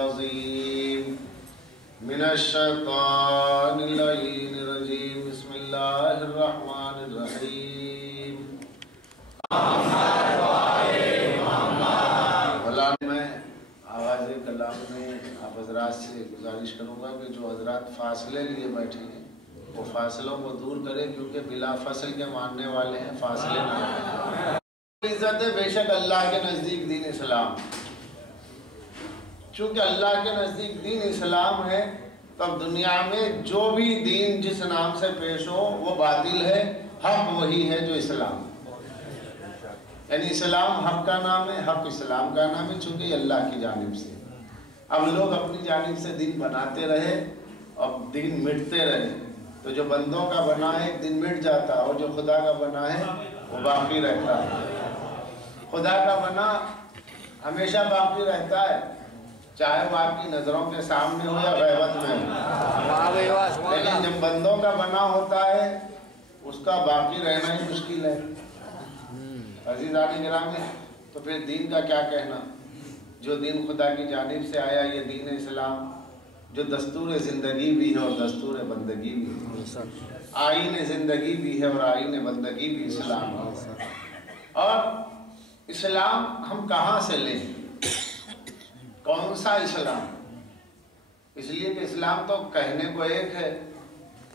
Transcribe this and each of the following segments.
العظيم من الشيطان اللعين الرجيم بسم الله الرحمن الرحيم میں آغاز کلام میں آپ حضرات سے گزارش کروں گا کہ جو حضرات فاصلے لیے بیٹھے ہیں وہ فاصلوں کو دور کریں، کیونکہ بلا فصل کے ماننے والے ہیں، فاصلے نہ کریں۔ عزت ہے بے شک اللہ کے نزدیک دین اسلام، چونکہ اللہ کے نزدیک دین اسلام ہے تو اب دنیا میں جو بھی دین جس نام سے پیش ہو وہ باطل ہے، حق وہی ہے جو اسلام، یعنی اسلام حق کا نام ہے، حق اسلام کا نام ہے، چونکہ یہ اللہ کی جانب سے۔ اب لوگ اپنی جانب سے دین بناتے رہے اور دین مٹتے رہے، تو جو بندوں کا بنا ہے ایک دن مٹ جاتا ہے، اور جو خدا کا بنا ہے وہ باقی رہتا ہے۔ خدا کا بنا ہمیشہ باقی رہتا ہے، چاہے وہ آپ کی نظروں کے سامنے ہو یا غیبت میں ہو، لیکن جب بندوں کا بنا ہوتا ہے اس کا باقی رہنا ہی مشکل ہے۔ عزیزان گرامی، تو پھر دین کا کیا کہنا؟ جو دین خدا کی جانب سے آیا یہ دین اسلام، جو دستور زندگی بھی ہے اور دستور بندگی بھی ہے، آئین زندگی بھی ہے اور آئین بندگی بھی اسلام ہے۔ اور اسلام ہم کہاں سے لیں؟ کون سا اسلام؟ اس لیے کہ اسلام تو کہنے کو ایک ہے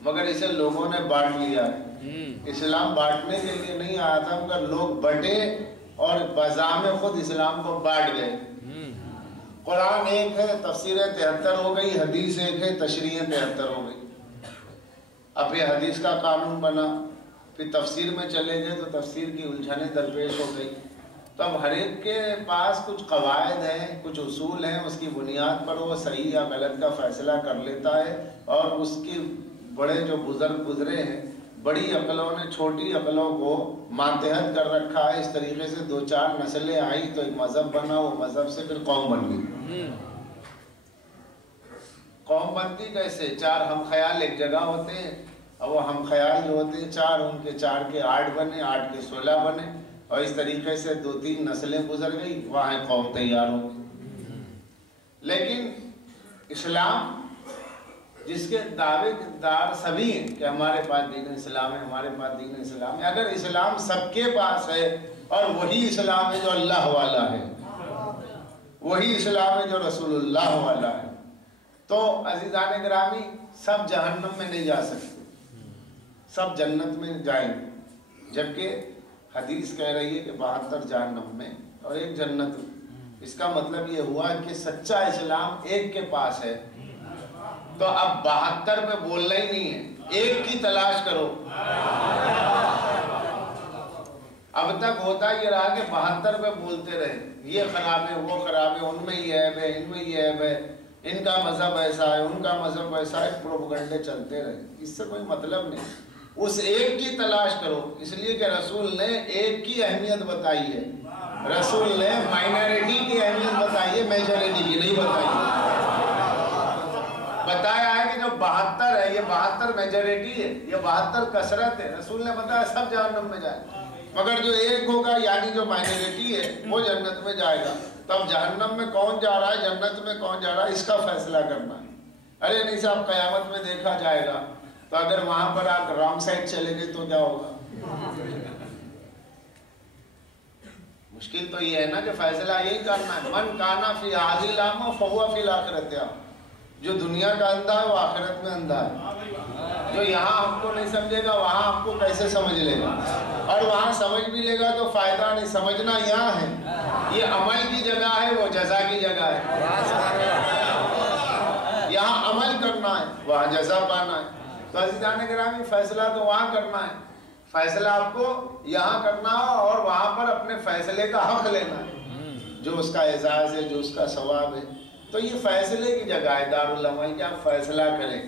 مگر اسے لوگوں نے بانٹ لیا ہے۔ اسلام بانٹنے کے لیے نہیں آیا تھا مگر لوگ بٹے اور بازام خود اسلام کو بانٹ گئے۔ قرآن ایک ہے، تفسیر 73 ہو گئی، حدیث ایک ہے، تشریح 73 ہو گئی۔ اب یہ حدیث کا قانون بنا، پھر تفسیر میں چلے گئے تو تفسیر کی الجھنیں درپیش ہو گئی۔ تو اب ہر ایک کے پاس کچھ قواعد ہیں، کچھ اصول ہیں، اس کی بنیاد پر وہ صحیح یا غلط کا فیصلہ کر لیتا ہے، اور اس کی بڑے جو بزرگ گزرے ہیں، بڑی عقلوں نے چھوٹی عقلوں کو ماتحت کر رکھا ہے۔ اس طریقے سے دو چار نسلیں آئی تو ایک مذہب بنا، وہ مذہب سے پھر قوم بن گئی۔ قوم بنتی کیسے؟ چار ہم خیال ایک جگہ ہوتے ہیں، اور وہ ہم خیال جو ہوتے ہیں چار، ان کے 4 کے 8 بنے، 8 کے 16 بنے، اور اس طریقے سے 2-3 نسلیں گزر گئی، وہاں قوم تیار ہو گئی۔ لیکن اسلام جس کے دعوے دار سبھی ہیں کہ ہمارے پاس دین اسلام ہے، ہمارے پاس دین اسلام ہے، اگر اسلام سب کے پاس ہے اور وہی اسلام ہے جو اللہ والا ہے، وہی اسلام ہے جو رسول اللہ والا ہے، تو عزیزان گرامی سب جہنم میں نہیں جا سکتے، سب جنت میں جائیں گے، جبکہ حدیث کہہ رہی ہے کہ 72 جہنم میں اور 1 جنت میں۔ اس کا مطلب یہ ہوا کہ سچا اسلام ایک کے پاس ہے، تو اب 72 پہ بولنا ہی نہیں ہے، ایک کی تلاش کرو۔ اب تک ہوتا یہ رہا کہ 72 پہ بولتے رہے، یہ خراب ہے، وہ خراب ہے، ان میں یہ عیب ہے، ان میں یہ عیب ہے، ان کا مذہب ایسا ہے، ان کا مذہب ایسا ہے، پروپیگنڈے چلتے رہے، اس سے کوئی مطلب نہیں۔ اس ایک کی تلاش کرو، اس لیے کہ رسول نے ایک کی اہمیت بتائی ہے، رسول نے مائنورٹی کی اہمیت بتائی ہے، میجورٹی کی نہیں بتائی ہے۔ بتایا ہے کہ جو 72 ہے یہ 72 میجورٹی ہے، یہ 72 کثرت ہے، رسول نے بتایا سب جہنم میں جائے، مگر جو ایک ہوگا یعنی جو مائنورٹی ہے وہ جنت میں جائے گا۔ تو اب جہنم میں کون جا رہا ہے، جنت میں کون جا رہا ہے، اس کا فیصلہ کرنا ہے۔ ارے نہیں صاحب قیامت میں دیکھا جائے گا، تو اگر وہاں پر آپ رانگ سائڈ چلے گئے تو کیا ہوگا؟ مشکل تو یہ ہے نا کہ فیصلہ یہی کرنا ہے، من کانا فی هذه الأعمى فهو فی الآخرۃ اعمى۔ جو دنیا کا اندھا ہے وہ آخرت میں اندھا ہے، جو یہاں ہم کو نہیں سمجھے گا وہاں آپ کو کیسے سمجھ لے گا، اور وہاں سمجھ بھی لے گا تو فائدہ نہیں۔ سمجھنا یہاں ہے، یہ عمل کی جگہ ہے، وہ جزا کی جگہ ہے۔ یہاں عمل کرنا ہے، وہاں جزا پانا ہے۔ تو عزیزان گرامی فیصلہ تو وہاں کرنا ہے، فیصلہ آپ کو یہاں کرنا ہے، اور وہاں پر اپنے فیصلے کا حق لینا ہے، جو اس کا اعزاز ہے، جو اس کا ثواب ہے۔ تو یہ فیصلے کی جگہ ہے دارالعمل، کہ آپ فیصلہ کریں۔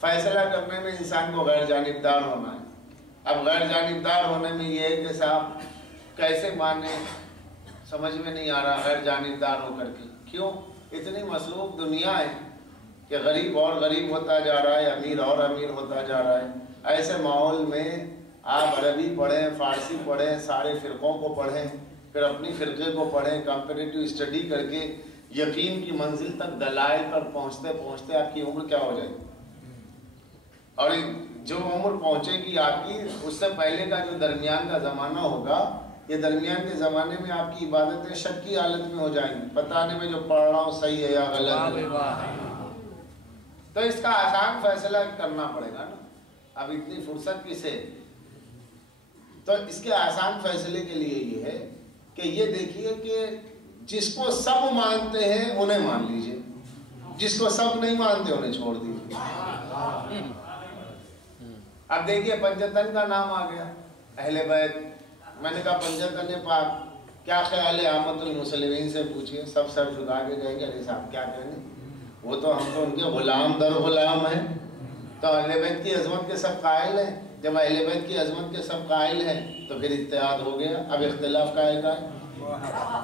فیصلہ کرنے میں انسان کو غیر جانبدار ہونا ہے۔ اب غیر جانبدار ہونے میں یہ ہے کہ صاحب کیسے مانے، سمجھ میں نہیں آ رہا غیر جانبدار ہو کر کے۔ کیوں؟ اتنی مصروف دنیا ہے کہ غریب اور غریب ہوتا جا رہا ہے، امیر اور امیر ہوتا جا رہا ہے۔ ایسے ماحول میں آپ عربی پڑھیں، فارسی پڑھیں، سارے فرقوں کو پڑھیں، پھر اپنی فرقے کو پڑھیں، کمپیریٹیو اسٹڈی کر کے یقین کی منزل تک دلائل پر پہنچتے پہنچتے آپ کی عمر کیا ہو جائے گی، اور جو عمر پہنچے گی آپ کی، اس سے پہلے کا جو درمیان کا زمانہ ہوگا، یہ درمیان کے زمانے میں آپ کی عبادتیں شک کی حالت میں ہو جائیں گی، بتانے میں جو پڑھ رہا ہوں صحیح ہے یا غلط ہے۔ تو اس کا آسان فیصلہ کرنا پڑے گا نا، اب اتنی فرصت کسے؟ تو اس کے آسان فیصلے کے لیے یہ ہے کہ یہ دیکھیے کہ جس کو سب مانتے ہیں انہیں مان لیجئے، جس کو سب نہیں مانتے انہیں چھوڑ دیجئے۔ اب دیکھیے پنجتن کا نام آ گیا، اہل بیت، میں نے کہا پنجتن پاک کیا خیال ہے؟ عامت المسلمین سے پوچھئے، سب سر جھکا کے کہیں گے علی صاحب کیا کہیں گے، وہ تو ہم تو ان کے غلام در غلام ہیں۔ تو اہل بیت کی عظمت کے سب قائل ہیں، جب اہل بیت کی عظمت کے سب قائل ہیں تو پھر اتحاد ہو گیا، اب اختلاف کا ہے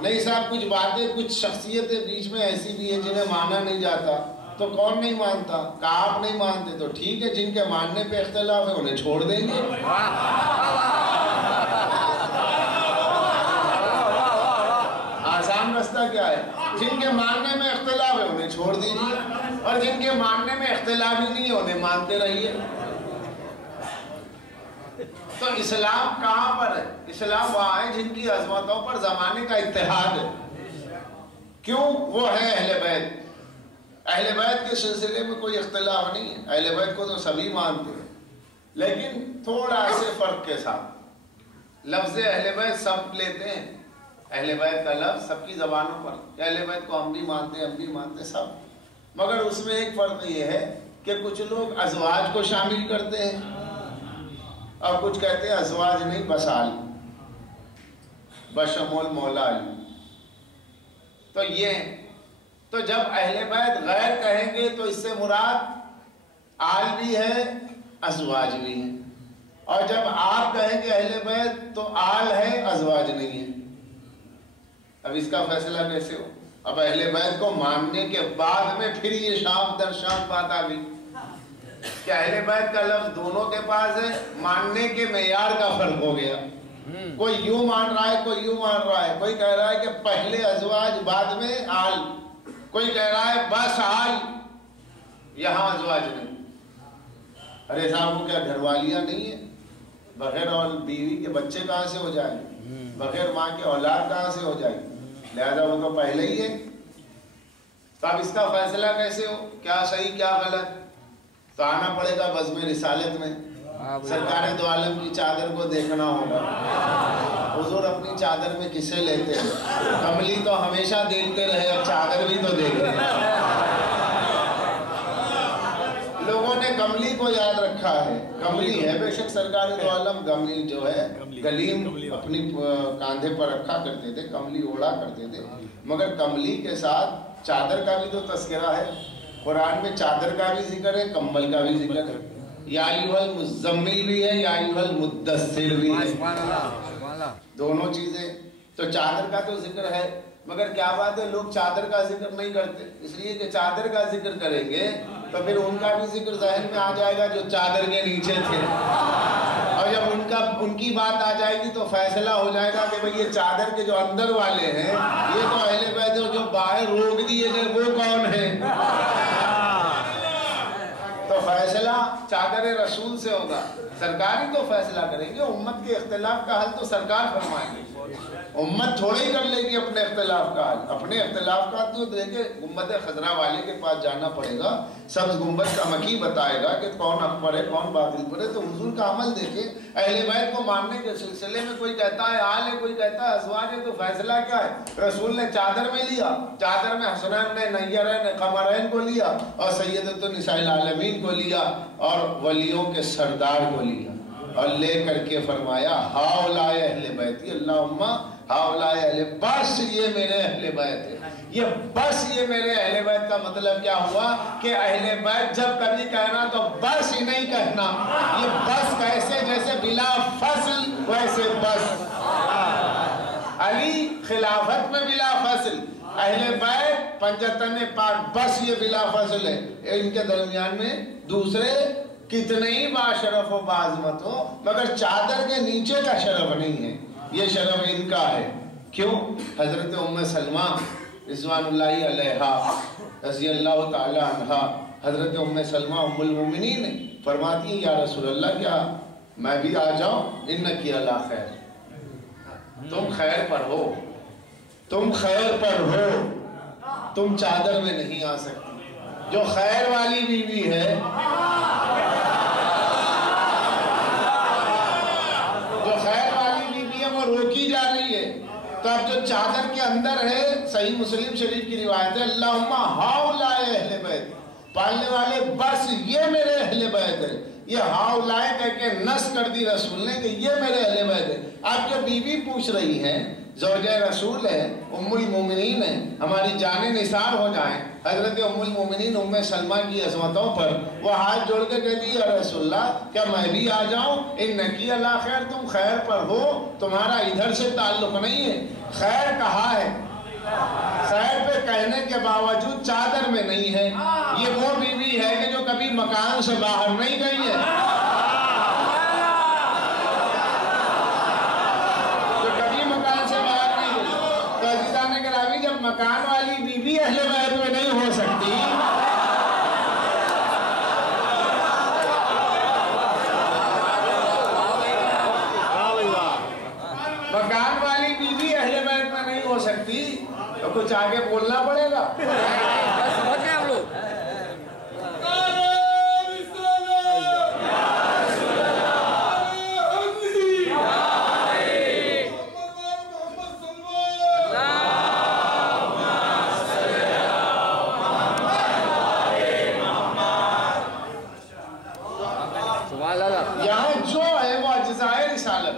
نہیں صاحب، کچھ باتیں کچھ شخصیتیں بیچ میں ایسی بھی ہیں جنہیں مانا نہیں جاتا، تو کون نہیں مانتا؟ کہا آپ نہیں مانتے تو ٹھیک ہے، جن کے ماننے پہ اختلاف ہے انہیں چھوڑ دیں گے۔ آسان رستہ کیا ہے؟ جن کے ماننے میں اختلاف ہے انہیں چھوڑ دیجیے، اور جن کے ماننے میں اختلاف ہی نہیں ہے انہیں مانتے رہیے۔ تو اسلام کہاں پر ہے؟ اسلام وہاں ہے جن کی عظمتوں پر زمانے کا اتحاد ہے۔ کیوں؟ وہ ہے اہل بیت۔ اہل بیت کے سلسلے میں کوئی اختلاف نہیں ہے، اہل بیت کو تو سبھی مانتے ہیں، لیکن تھوڑا سے فرق کے ساتھ۔ لفظ اہل بیت سب لیتے ہیں، اہل بیت کا لفظ سب کی زبانوں پر، اہل بیت کو ہم بھی مانتے ہیں، ہم بھی مانتے سب، مگر اس میں ایک فرق یہ ہے کہ کچھ لوگ ازواج کو شامل کرتے ہیں اور کچھ کہتے ہیں ازواج نہیں بس آل، بشمول مولا علی۔ تو یہ تو جب اہل بیت غیر کہیں گے تو اس سے مراد آل بھی ہے، ازواج بھی ہے، اور جب آپ کہیں گے اہل بیت تو آل ہے، ازواج نہیں ہے۔ اب اس کا فیصلہ کیسے ہو؟ اب اہل بیت کو ماننے کے بعد میں پھر یہ شام در شام بات آ گئی کہ اہل بیت کا لفظ دونوں کے پاس ہے، ماننے کے معیار کا فرق ہو گیا۔ کوئی یوں مان رہا ہے، کوئی یوں مان رہا ہے، کوئی کہہ رہا ہے کہ پہلے ازواج بعد میں آل، کوئی کہہ رہا ہے بس آل یہاں ازواج نہیں۔ ارے صاحب وہ کیا گھر والیاں نہیں ہیں؟ بغیر اور بیوی کے بچے کہاں سے ہو جائیں گے؟ بغیر ماں کے اولاد کہاں سے ہو جائے گی؟ لہذا وہ تو پہلے ہی ہے۔ تو اب اس کا فیصلہ کیسے ہو؟ کیا صحیح کیا غلط؟ تو آنا پڑے گا بزم رسالت میں، سرکار دو عالم کی چادر کو دیکھنا ہوگا۔ حضور اپنی چادر میں کسے لیتے ہیں؟ کملی تو ہمیشہ دیکھتے رہے، اب چادر بھی تو دیکھ رہے ہیں۔ لوگوں نے کملی کو یاد رکھا ہے، کملی ہے بے شک سرکار دو عالم، کملی جو ہے گلیم اپنی کاندھے پر رکھا کرتے تھے، کملی اوڑا کرتے تھے، مگر کملی کے ساتھ چادر کا بھی تو تذکرہ ہے۔ قرآن میں چادر کا بھی ذکر ہے، کمبل کا بھی ذکر ہے، یا ایھا المزمل بھی ہے، یا ایھا المدثر بھی ہے، دونوں چیزیں۔ تو چادر کا تو ذکر ہے، مگر کیا بات ہے لوگ چادر کا ذکر نہیں کرتے، اس لیے کہ چادر کا ذکر کریں گے تو پھر ان کا بھی ذکر ذہن میں آ جائے گا جو چادر کے نیچے تھے، اور جب ان کی بات آ جائے گی تو فیصلہ ہو جائے گا کہ بھئی یہ چادر کے جو اندر والے ہیں یہ تو اہل بیت جو باہر روک دیے گئے وہ کون ہیں؟ تو فیصلہ چادر رسول سے ہوگا، سرکار ہی تو فیصلہ کریں گے، امت کے اختلاف کا حل تو سرکار فرمائیں گے، امت تھوڑے ہی کر لے گی اپنے اختلاف کا حل۔ اپنے اختلاف کا تو دیکھیں گنبد خضرا والے کے پاس جانا پڑے گا، سبز گنبد کا مکی بتائے گا کہ کون حق پر ہے کون باطل پر ہے۔ تو حضور کا عمل دیکھیں، اہل بیت کو ماننے کے سلسلے میں کوئی کہتا ہے آل ہے، کوئی کہتا ہے ازواج ہے، تو فیصلہ کیا ہے؟ رسول نے چادر میں لیا، چادر میں حسنین نے نیرین قمرین کو لیا، اور سیدۃ النساء العالمین کو لیا، اور ولیوں کے سردار کو لیا، اور لے کر کے فرمایا ہاؤلائے اہل بیت، اللہم ہاؤلائے اہل، بس یہ میرے اہل بیت ہے۔ یہ بس یہ میرے اہل بیت کا مطلب کیا ہوا کہ اہل بیت جب کبھی کہنا تو بس ہی نہیں کہنا، یہ بس کیسے جیسے بلا فصل ویسے بس، علی خلافت میں بلا فصل، اہل بیت پنجتن پاک بس یہ بلا فصل ہے، ان کے درمیان میں دوسرے کتنے ہی باشرف و بعظمت ہو مگر چادر کے نیچے کا شرف نہیں ہے، یہ شرف ان کا ہے۔ کیوں؟ حضرت ام سلمہ رضوان اللہ علیہا رضی اللہ تعالی عنہا حضرت ام سلمہ ام المومنین فرماتی ہیں یا رسول اللہ کیا میں بھی آ جاؤں؟ انکی علی خیر، تم خیر پر ہو، تم خیر پر ہو، تم چادر میں نہیں آ سکتی۔ جو خیر والی بیوی ہے، جو خیر والی بیوی ہے وہ روکی جا رہی ہے، تو اب جو چادر کے اندر ہے، صحیح مسلم شریف کی روایت ہے اللہم ہاؤلائے اہل بیت، پالنے والے بس یہ میرے اہل بیت ہے۔ یہ ہاؤلائے کہہ کے نص کر دی رسول نے کہ یہ میرے اہل بیت ہے۔ آپ جو بیوی پوچھ رہی ہیں، زوجہ رسول ہے، ام المومنین ہے، ہماری جانیں نثار ہو جائیں حضرت ام المومنین ام سلمہ کی عظمتوں پر، وہ ہاتھ جوڑ کے کہتی ہے یا رسول اللہ کیا میں بھی آ جاؤں؟ انکی علی خیر، تم خیر پر ہو، تمہارا ادھر سے تعلق نہیں ہے۔ خیر کہا ہے، خیر پہ کہنے کے باوجود چادر میں نہیں ہے۔ یہ وہ بیوی ہے کہ جو کبھی مکان سے باہر نہیں گئی ہے، جو کبھی مکان سے باہر نہیں گئی۔ تو عزیزان گرامی، جب مکان والی بیوی اہل بیت میں نہیں ہو سکتی، مکان والی بیوی اہل بیت میں نہیں ہو سکتی تو کچھ آگے بولنا پڑے گا۔ یہاں جو ہے وہ اجزائے رسالت،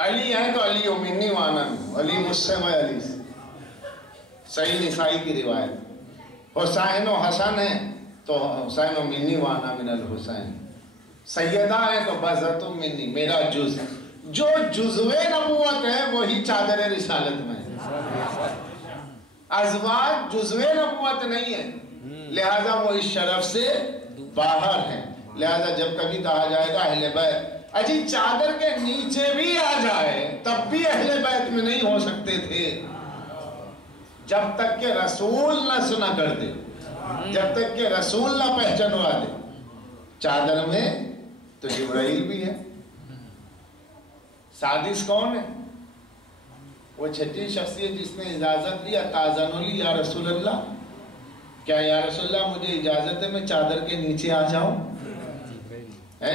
علی ہیں تو علی منی وانا، علی مجھ سے میں علی سے، صحیح نسائی کی روایت۔ حسین و حسن ہیں تو حسین و منی وانا من الحسین، سیدہ ہے تو بزت منی، میرا جز۔ جو جزو نبوت ہے وہی چادر رسالت میں ہے، ازواج جزو نبوت نہیں ہے، لہذا وہ اس شرف سے باہر ہیں۔ لہذا جب کبھی کہا جائے گا اہل بیت، اجی چادر کے نیچے بھی آ جائے تب بھی اہل بیت میں نہیں ہو سکتے تھے جب تک کہ رسول نہ سنا کر دے، جب تک کہ رسول نہ پہچانوا دے۔ چادر میں تو جبرائیل بھی ہے۔ سادس کون ہے؟ وہ چھٹی شخصیت جس نے اجازت دی، تاذن لی یا رسول اللہ، کیا یا رسول اللہ مجھے اجازت ہے میں چادر کے نیچے آ جاؤں؟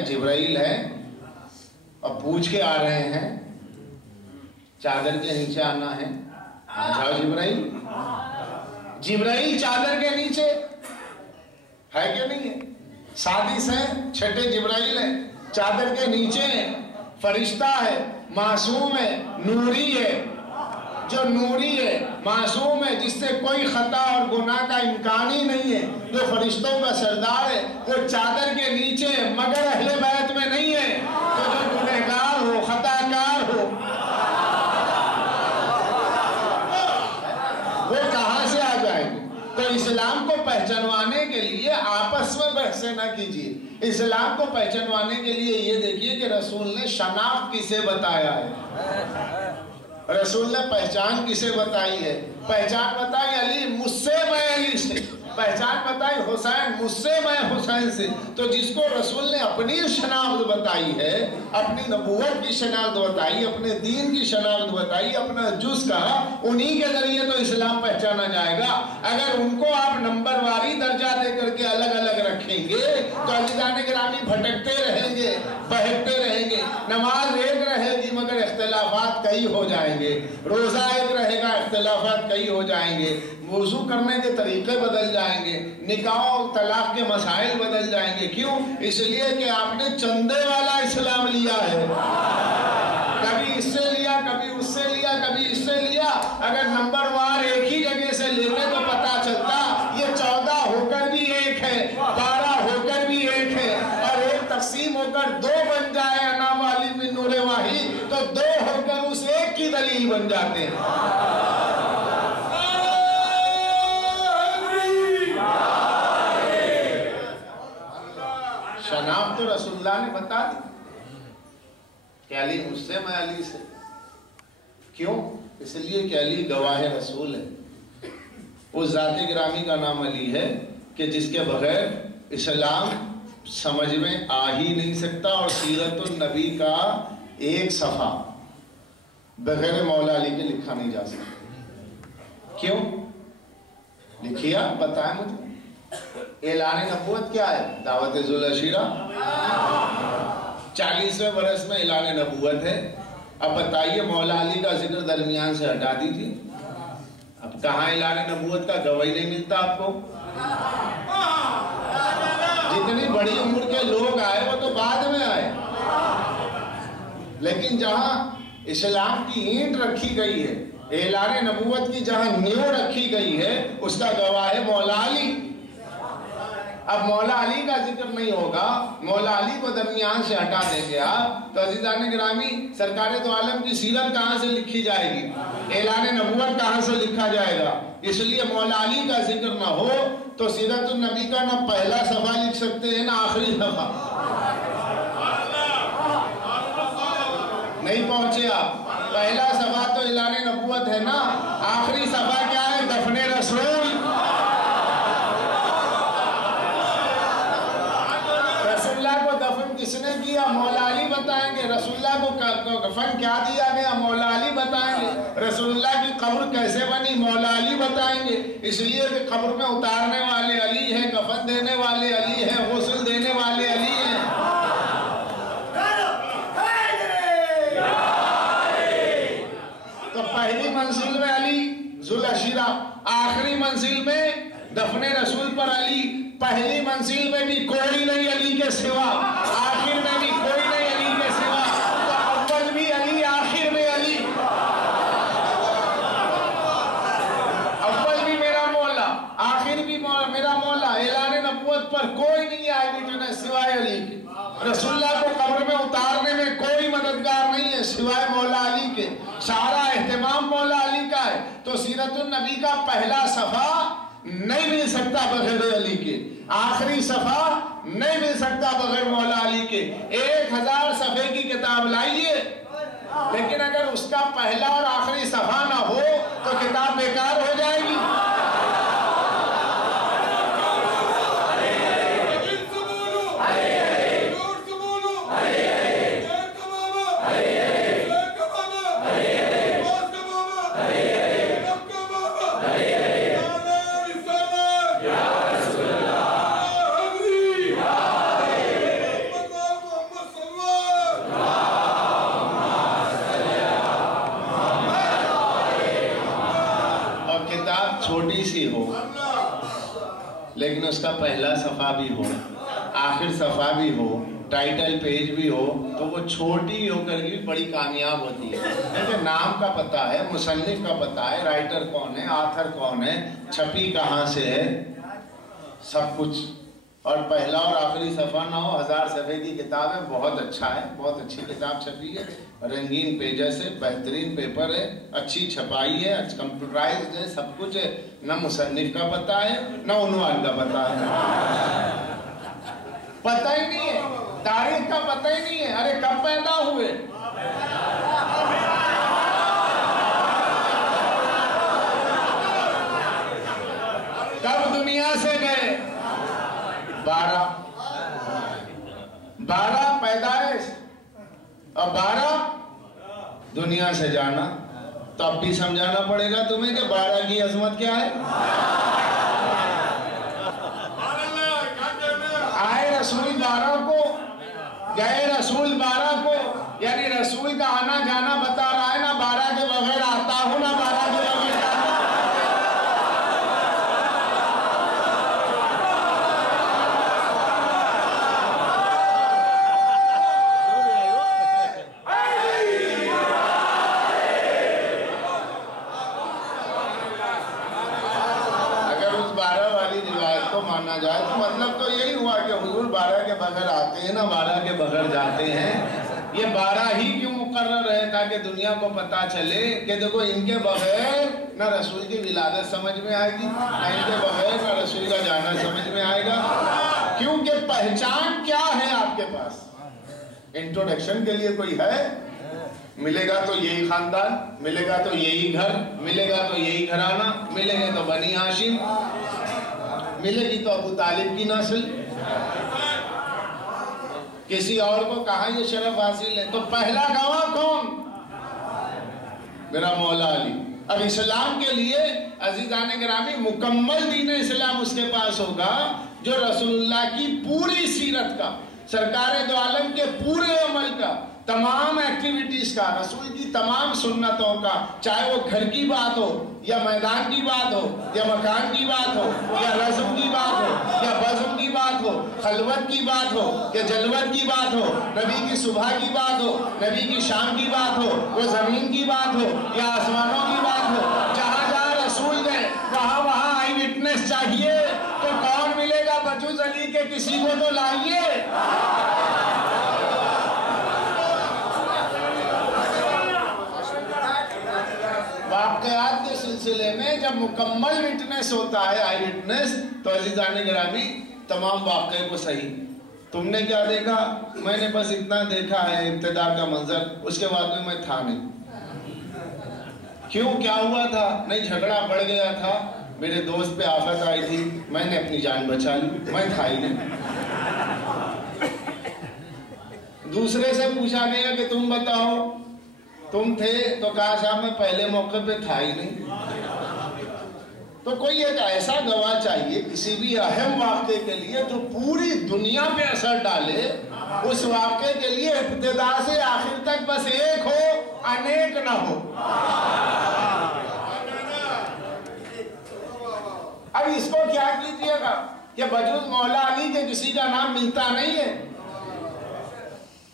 جبرائیل ہے اور پوچھ کے آ رہے ہیں چادر کے نیچے آنا ہے، آ جاؤ جبرائیل۔ جبرائیل چادر کے نیچے ہے کہ نہیں ہے؟ سادس ہے، چھٹے جبرائیل ہے، چادر کے نیچے ہے، فرشتہ ہے، معصوم ہے، نوری ہے۔ جو نوری ہے، معصوم ہے، جس سے کوئی خطا اور گناہ کا امکان ہی نہیں ہے، جو فرشتوں کا سردار ہے، وہ چادر کے نیچے مگر اہل بیت میں نہیں ہے۔ تو جو گنہگار ہو، خطا کار ہو، وہ کہاں سے آ جائیں گے؟ تو اسلام کو پہچانوانے کے لیے آپس میں بحثیں نہ کیجیے۔ اسلام کو پہچانوانے کے لیے یہ دیکھیے کہ رسول نے شناخت کسے بتایا ہے، رسول نے پہچان کسے بتائی ہے؟ پہچان بتائی علی مجھ سے میں علی سے، پہچان بتائی حسین مجھ سے میں حسین سے۔ تو جس کو رسول نے اپنی شناخت بتائی ہے، اپنی نبوت کی شناخت بتائی، اپنے دین کی شناخت بتائی، اپنا جز کہا، انہی کے ذریعے تو اسلام پہچانا جائے گا۔ اگر ان کو آپ نمبر واری درجہ دے کر کے الگ الگ رکھیں گے تو عزیزان گرامی بھٹکتے رہیں گے، بہکتے رہیں گے۔ نماز ایک رہے گی مگر اختلافات کئی ہو جائیں گے، روزہ ایک رہے گا اختلافات کئی ہو جائیں گے، وضو کرنے کے طریقے بدل جائیں گے، نکاح اور طلاق کے مسائل بدل جائیں گے۔ کیوں؟ اس لیے کہ آپ نے چندے والا اسلام لیا ہے، کبھی اس سے لیا، کبھی اس سے لیا، کبھی اس سے لیا۔ اگر نمبر وار ایک ہی جگہ سے لیتے تو پتا چلتا یہ 14 ہو کر بھی ایک ہے، 12 ہو کر بھی ایک ہے، اور ایک تقسیم ہو کر 2 بن جائے انا والی من نور واحد تو 2 ہو کر اس ایک کی دلیل بن جاتے ہیں۔ شناخت تو رسول اللہ نے بتا دی کہ علی مجھ سے میں علی سے۔ کیوں؟ اس لیے کہ علی گواہ رسول ہے، اس ذات گرامی کا نام علی ہے کہ جس کے بغیر اسلام سمجھ میں آ ہی نہیں سکتا، اور سیرت النبی کا ایک صفحہ بغیر مولا علی کے لکھا نہیں جا سکتا۔ کیوں لکھیا؟ بتائیں مجھے۔ اعلان نبوت کیا ہے؟ دعوت ذوالعشیرہ 40ویں برس میں اعلان نبوت ہے۔ اب بتائیے مولا علی کا ذکر درمیان سے ہٹا دیجیے، اب کہاں اعلان نبوت کا گواہی نہیں ملتا آپ کو؟ جتنی بڑی عمر کے لوگ آئے وہ تو بعد میں آئے، لیکن جہاں اسلام کی اینٹ رکھی گئی ہے، اعلان نبوت کی جہاں نیو رکھی گئی ہے، اس کا گواہ ہے مولا علی۔ اب مولا علی کا ذکر نہیں ہوگا، مولا علی کو درمیان سے ہٹا دیں گے آپ، تو عزیزان گرامی سرکار دو عالم کی سیرت کہاں سے لکھی جائے گی؟ اعلان نبوت کہاں سے لکھا جائے گا؟ اس لیے مولا علی کا ذکر نہ ہو تو سیرت النبی کا نہ پہلا صفحہ لکھ سکتے ہیں نہ آخری صفحہ۔ نہیں پہنچے آپ؟ پہلا صفحہ تو اعلان نبوت ہے نا، آخری صفحہ کیا ہے؟ دفن رسول۔ رسول اللہ کو دفن کس نے کیا؟ مولا علی بتائیں گے۔ رسول اللہ کو دفن کیا دیا گیا؟ مولا علی بتائیں گے۔ رسول اللہ کی قبر کیسے بنی؟ مولا علی بتائیں گے۔ اس لیے کہ قبر میں اتارنے والے علی ہیں، کفن دینے والے علی ہیں، غسل دینے والے علی ہیں۔ تو پہلی منزل میں علی ذوالعشیرہ، آخری منزل میں دفن رسول پر علی، پہلی منزل میں بھی کوئی نہیں علی کے سوا، آخر میں بھی کوئی نہیں علی کے سوا، تو اول بھی علی، آخر میں علی۔ اول بھی میرا مولا، آخر بھی میرا مولا، اعلان نبوت پر کوئی نہیں آئے گی سوائے علی کے۔ رسول اللہ کو قبر میں اتارنے میں کوئی مددگار نہیں ہے سوائے مولا علی کے، سارا اہتمام مولا علی کا ہے۔ تو سیرت النبی کا پہلا صفحہ نہیں مل سکتا بغیر علی کے، آخری صفحہ نہیں مل سکتا بغیر مولا علی کے۔ 1000 صفحے کی کتاب لائیے، لیکن اگر اس کا پہلا اور آخری صفحہ نہ ہو تو کتاب بیکار ہو جائے گی۔ چھوٹی سی ہو لیکن اس کا پہلا صفحہ بھی ہو، آخر صفحہ بھی ہو، ٹائٹل پیج بھی ہو، تو وہ چھوٹی ہو کر بھی بڑی کامیاب ہوتی ہے، کیونکہ نام کا پتہ ہے، مصنف کا پتہ ہے، رائٹر کون ہے، آتھر کون ہے، چھپی کہاں سے ہے، سب کچھ۔ اور پہلا اور آخری صفحہ نہ ہو، 1000 صفحے کی کتاب ہے، بہت اچھا ہے، بہت اچھی کتاب چھپی ہے، رنگین پیجز ہے، بہترین پیپر ہے، اچھی چھپائی ہے، کمپیوٹرائزڈ ہے، سب کچھ ہے، نہ مصنف کا پتہ ہے نہ عنوان کا پتہ ہے، پتہ ہی نہیں ہے، تاریخ کا پتہ ہی نہیں ہے، ارے کب پیدا ہوئے، کب دنیا سے گئے، 12 پیدائش اور 12 دنیا سے جانا، تو اب بھی سمجھانا پڑے گا تمہیں کہ 12 کی عظمت کیا ہے۔ آئے رسول 12 کو، گئے رسول 12 کو، یعنی رسول کا آنا جانا بتا رہا ہے، نہ 12 کے بغیر آتا ہوں نہ 12 کے بغیر جاتا ہوں۔ مانا جائے تو مطلب تو یہی ہوا کہ حضور 12 کے بغیر آتے ہیں نہ 12 کے بغیر جاتے ہیں۔ یہ 12 ہی کیوں مقرر ہے؟ تاکہ دنیا کو پتا چلے کہ دیکھو ان کے بغیر نہ رسول کی ولادت سمجھ میں آئے گی، نہ ان کے بغیر نہ رسول کا جانا سمجھ میں آئے گا، کیونکہ پہچان کیا ہے آپ کے پاس؟ انٹروڈکشن کے لیے کوئی ہے؟ ملے گا تو یہی خاندان، ملے گا تو یہی گھر، ملے گا تو یہی گھرانہ، ملے گا تو بنی ہاشم، ملے گی تو ابو طالب کی نسل، کسی اور کو کہاں یہ شرف حاصل ہے؟ تو پہلا گواہ کون؟ میرا مولا علی۔ اب اسلام کے لیے عزیزان گرامی مکمل دین اسلام اس کے پاس ہوگا جو رسول اللہ کی پوری سیرت کا، سرکار دو عالم کے پورے عمل کا، تمام ایکٹیویٹیز کا، رسول کی تمام سنتوں کا، چاہے وہ گھر کی بات ہو یا میدان کی بات ہو یا مکان کی بات ہو یا رزم کی بات ہو یا بزم کی بات ہو، خلوت کی بات ہو یا جلوت کی بات ہو، نبی کی صبح کی بات ہو، نبی کی شام کی بات ہو، وہ زمین کی بات ہو یا آسمانوں کی بات ہو، جہاں جہاں رسول گئے وہاں وہاں آئی وٹنس چاہیے، تو کون ملے گا بجوز علی کے؟ کسی کو تو لائیے۔ واقعات کے سلسلے میں جب مکمل وٹنس ہوتا ہے، آئی وٹنس، تو عزیزان گرامی تمام واقعے کو صحیح تم نے کیا دیکھا؟ میں نے بس اتنا دیکھا ہے ابتدا کا منظر، اس کے بعد میں تھا نہیں۔ کیوں؟ کیا ہوا تھا؟ نہیں، جھگڑا بڑھ گیا تھا، میرے دوست پہ آفت آئی تھی، میں نے اپنی جان بچا لی، میں تھا ہی نہیں۔ دوسرے سے پوچھا گیا کہ تم بتاؤ تم تھے، تو کہا صاحب میں پہلے موقع پہ تھا ہی نہیں۔ تو کوئی ایک ایسا گواہ چاہیے کسی بھی اہم واقعے کے لیے جو پوری دنیا پہ اثر ڈالے، اس واقعے کے لیے ابتدا سے آخر تک بس ایک ہو، انیک نہ ہو۔ اب اس کو کیا کیجئے گا کہ بجوز مولا علی کے کسی کا نام ملتا نہیں ہے۔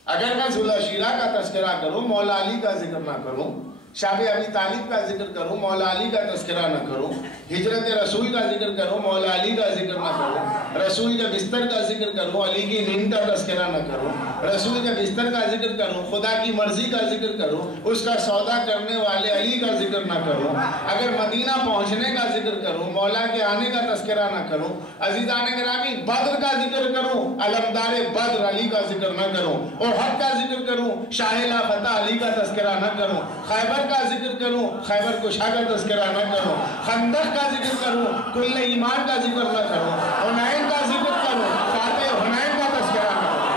اگر میں ذوالعشیرہ کا تذکرہ کروں، مولا علی کا ذکر نہ کروں، شاب ابی طالب کا ذکر کروں، مولا علی کا تذکرہ نہ کروں، ہجرت رسول کا ذکر کروں، مولا علی کا ذکر نہ کروں، رسول کے بستر کا ذکر کروں، علی کی نیند کا تذکرہ نہ کروں، رسول کے بستر کا ذکر کروں، خدا کی مرضی کا ذکر کروں، اس کا سودا کرنے والے علی کا ذکر نہ کروں، اگر مدینہ پہنچنے کا ذکر کروں، مولا کے آنے کا تذکرہ نہ کروں، عزیزان گرامی بدر کا ذکر کروں، علمدار بدر علی کا ذکر نہ کروں، احد کا ذکر کروں، شاہ لا فتح علی کا تذکرہ نہ کروں، خیبر کا ذکر کروں، خیبر کشا کا تذکرہ نہ کروں، خندق کا ذکر کروں، کل ایمان کا ذکر نہ کروں، حنین کا ذکر کروں، فاتح حنین کا تذکرہ نہ کروں۔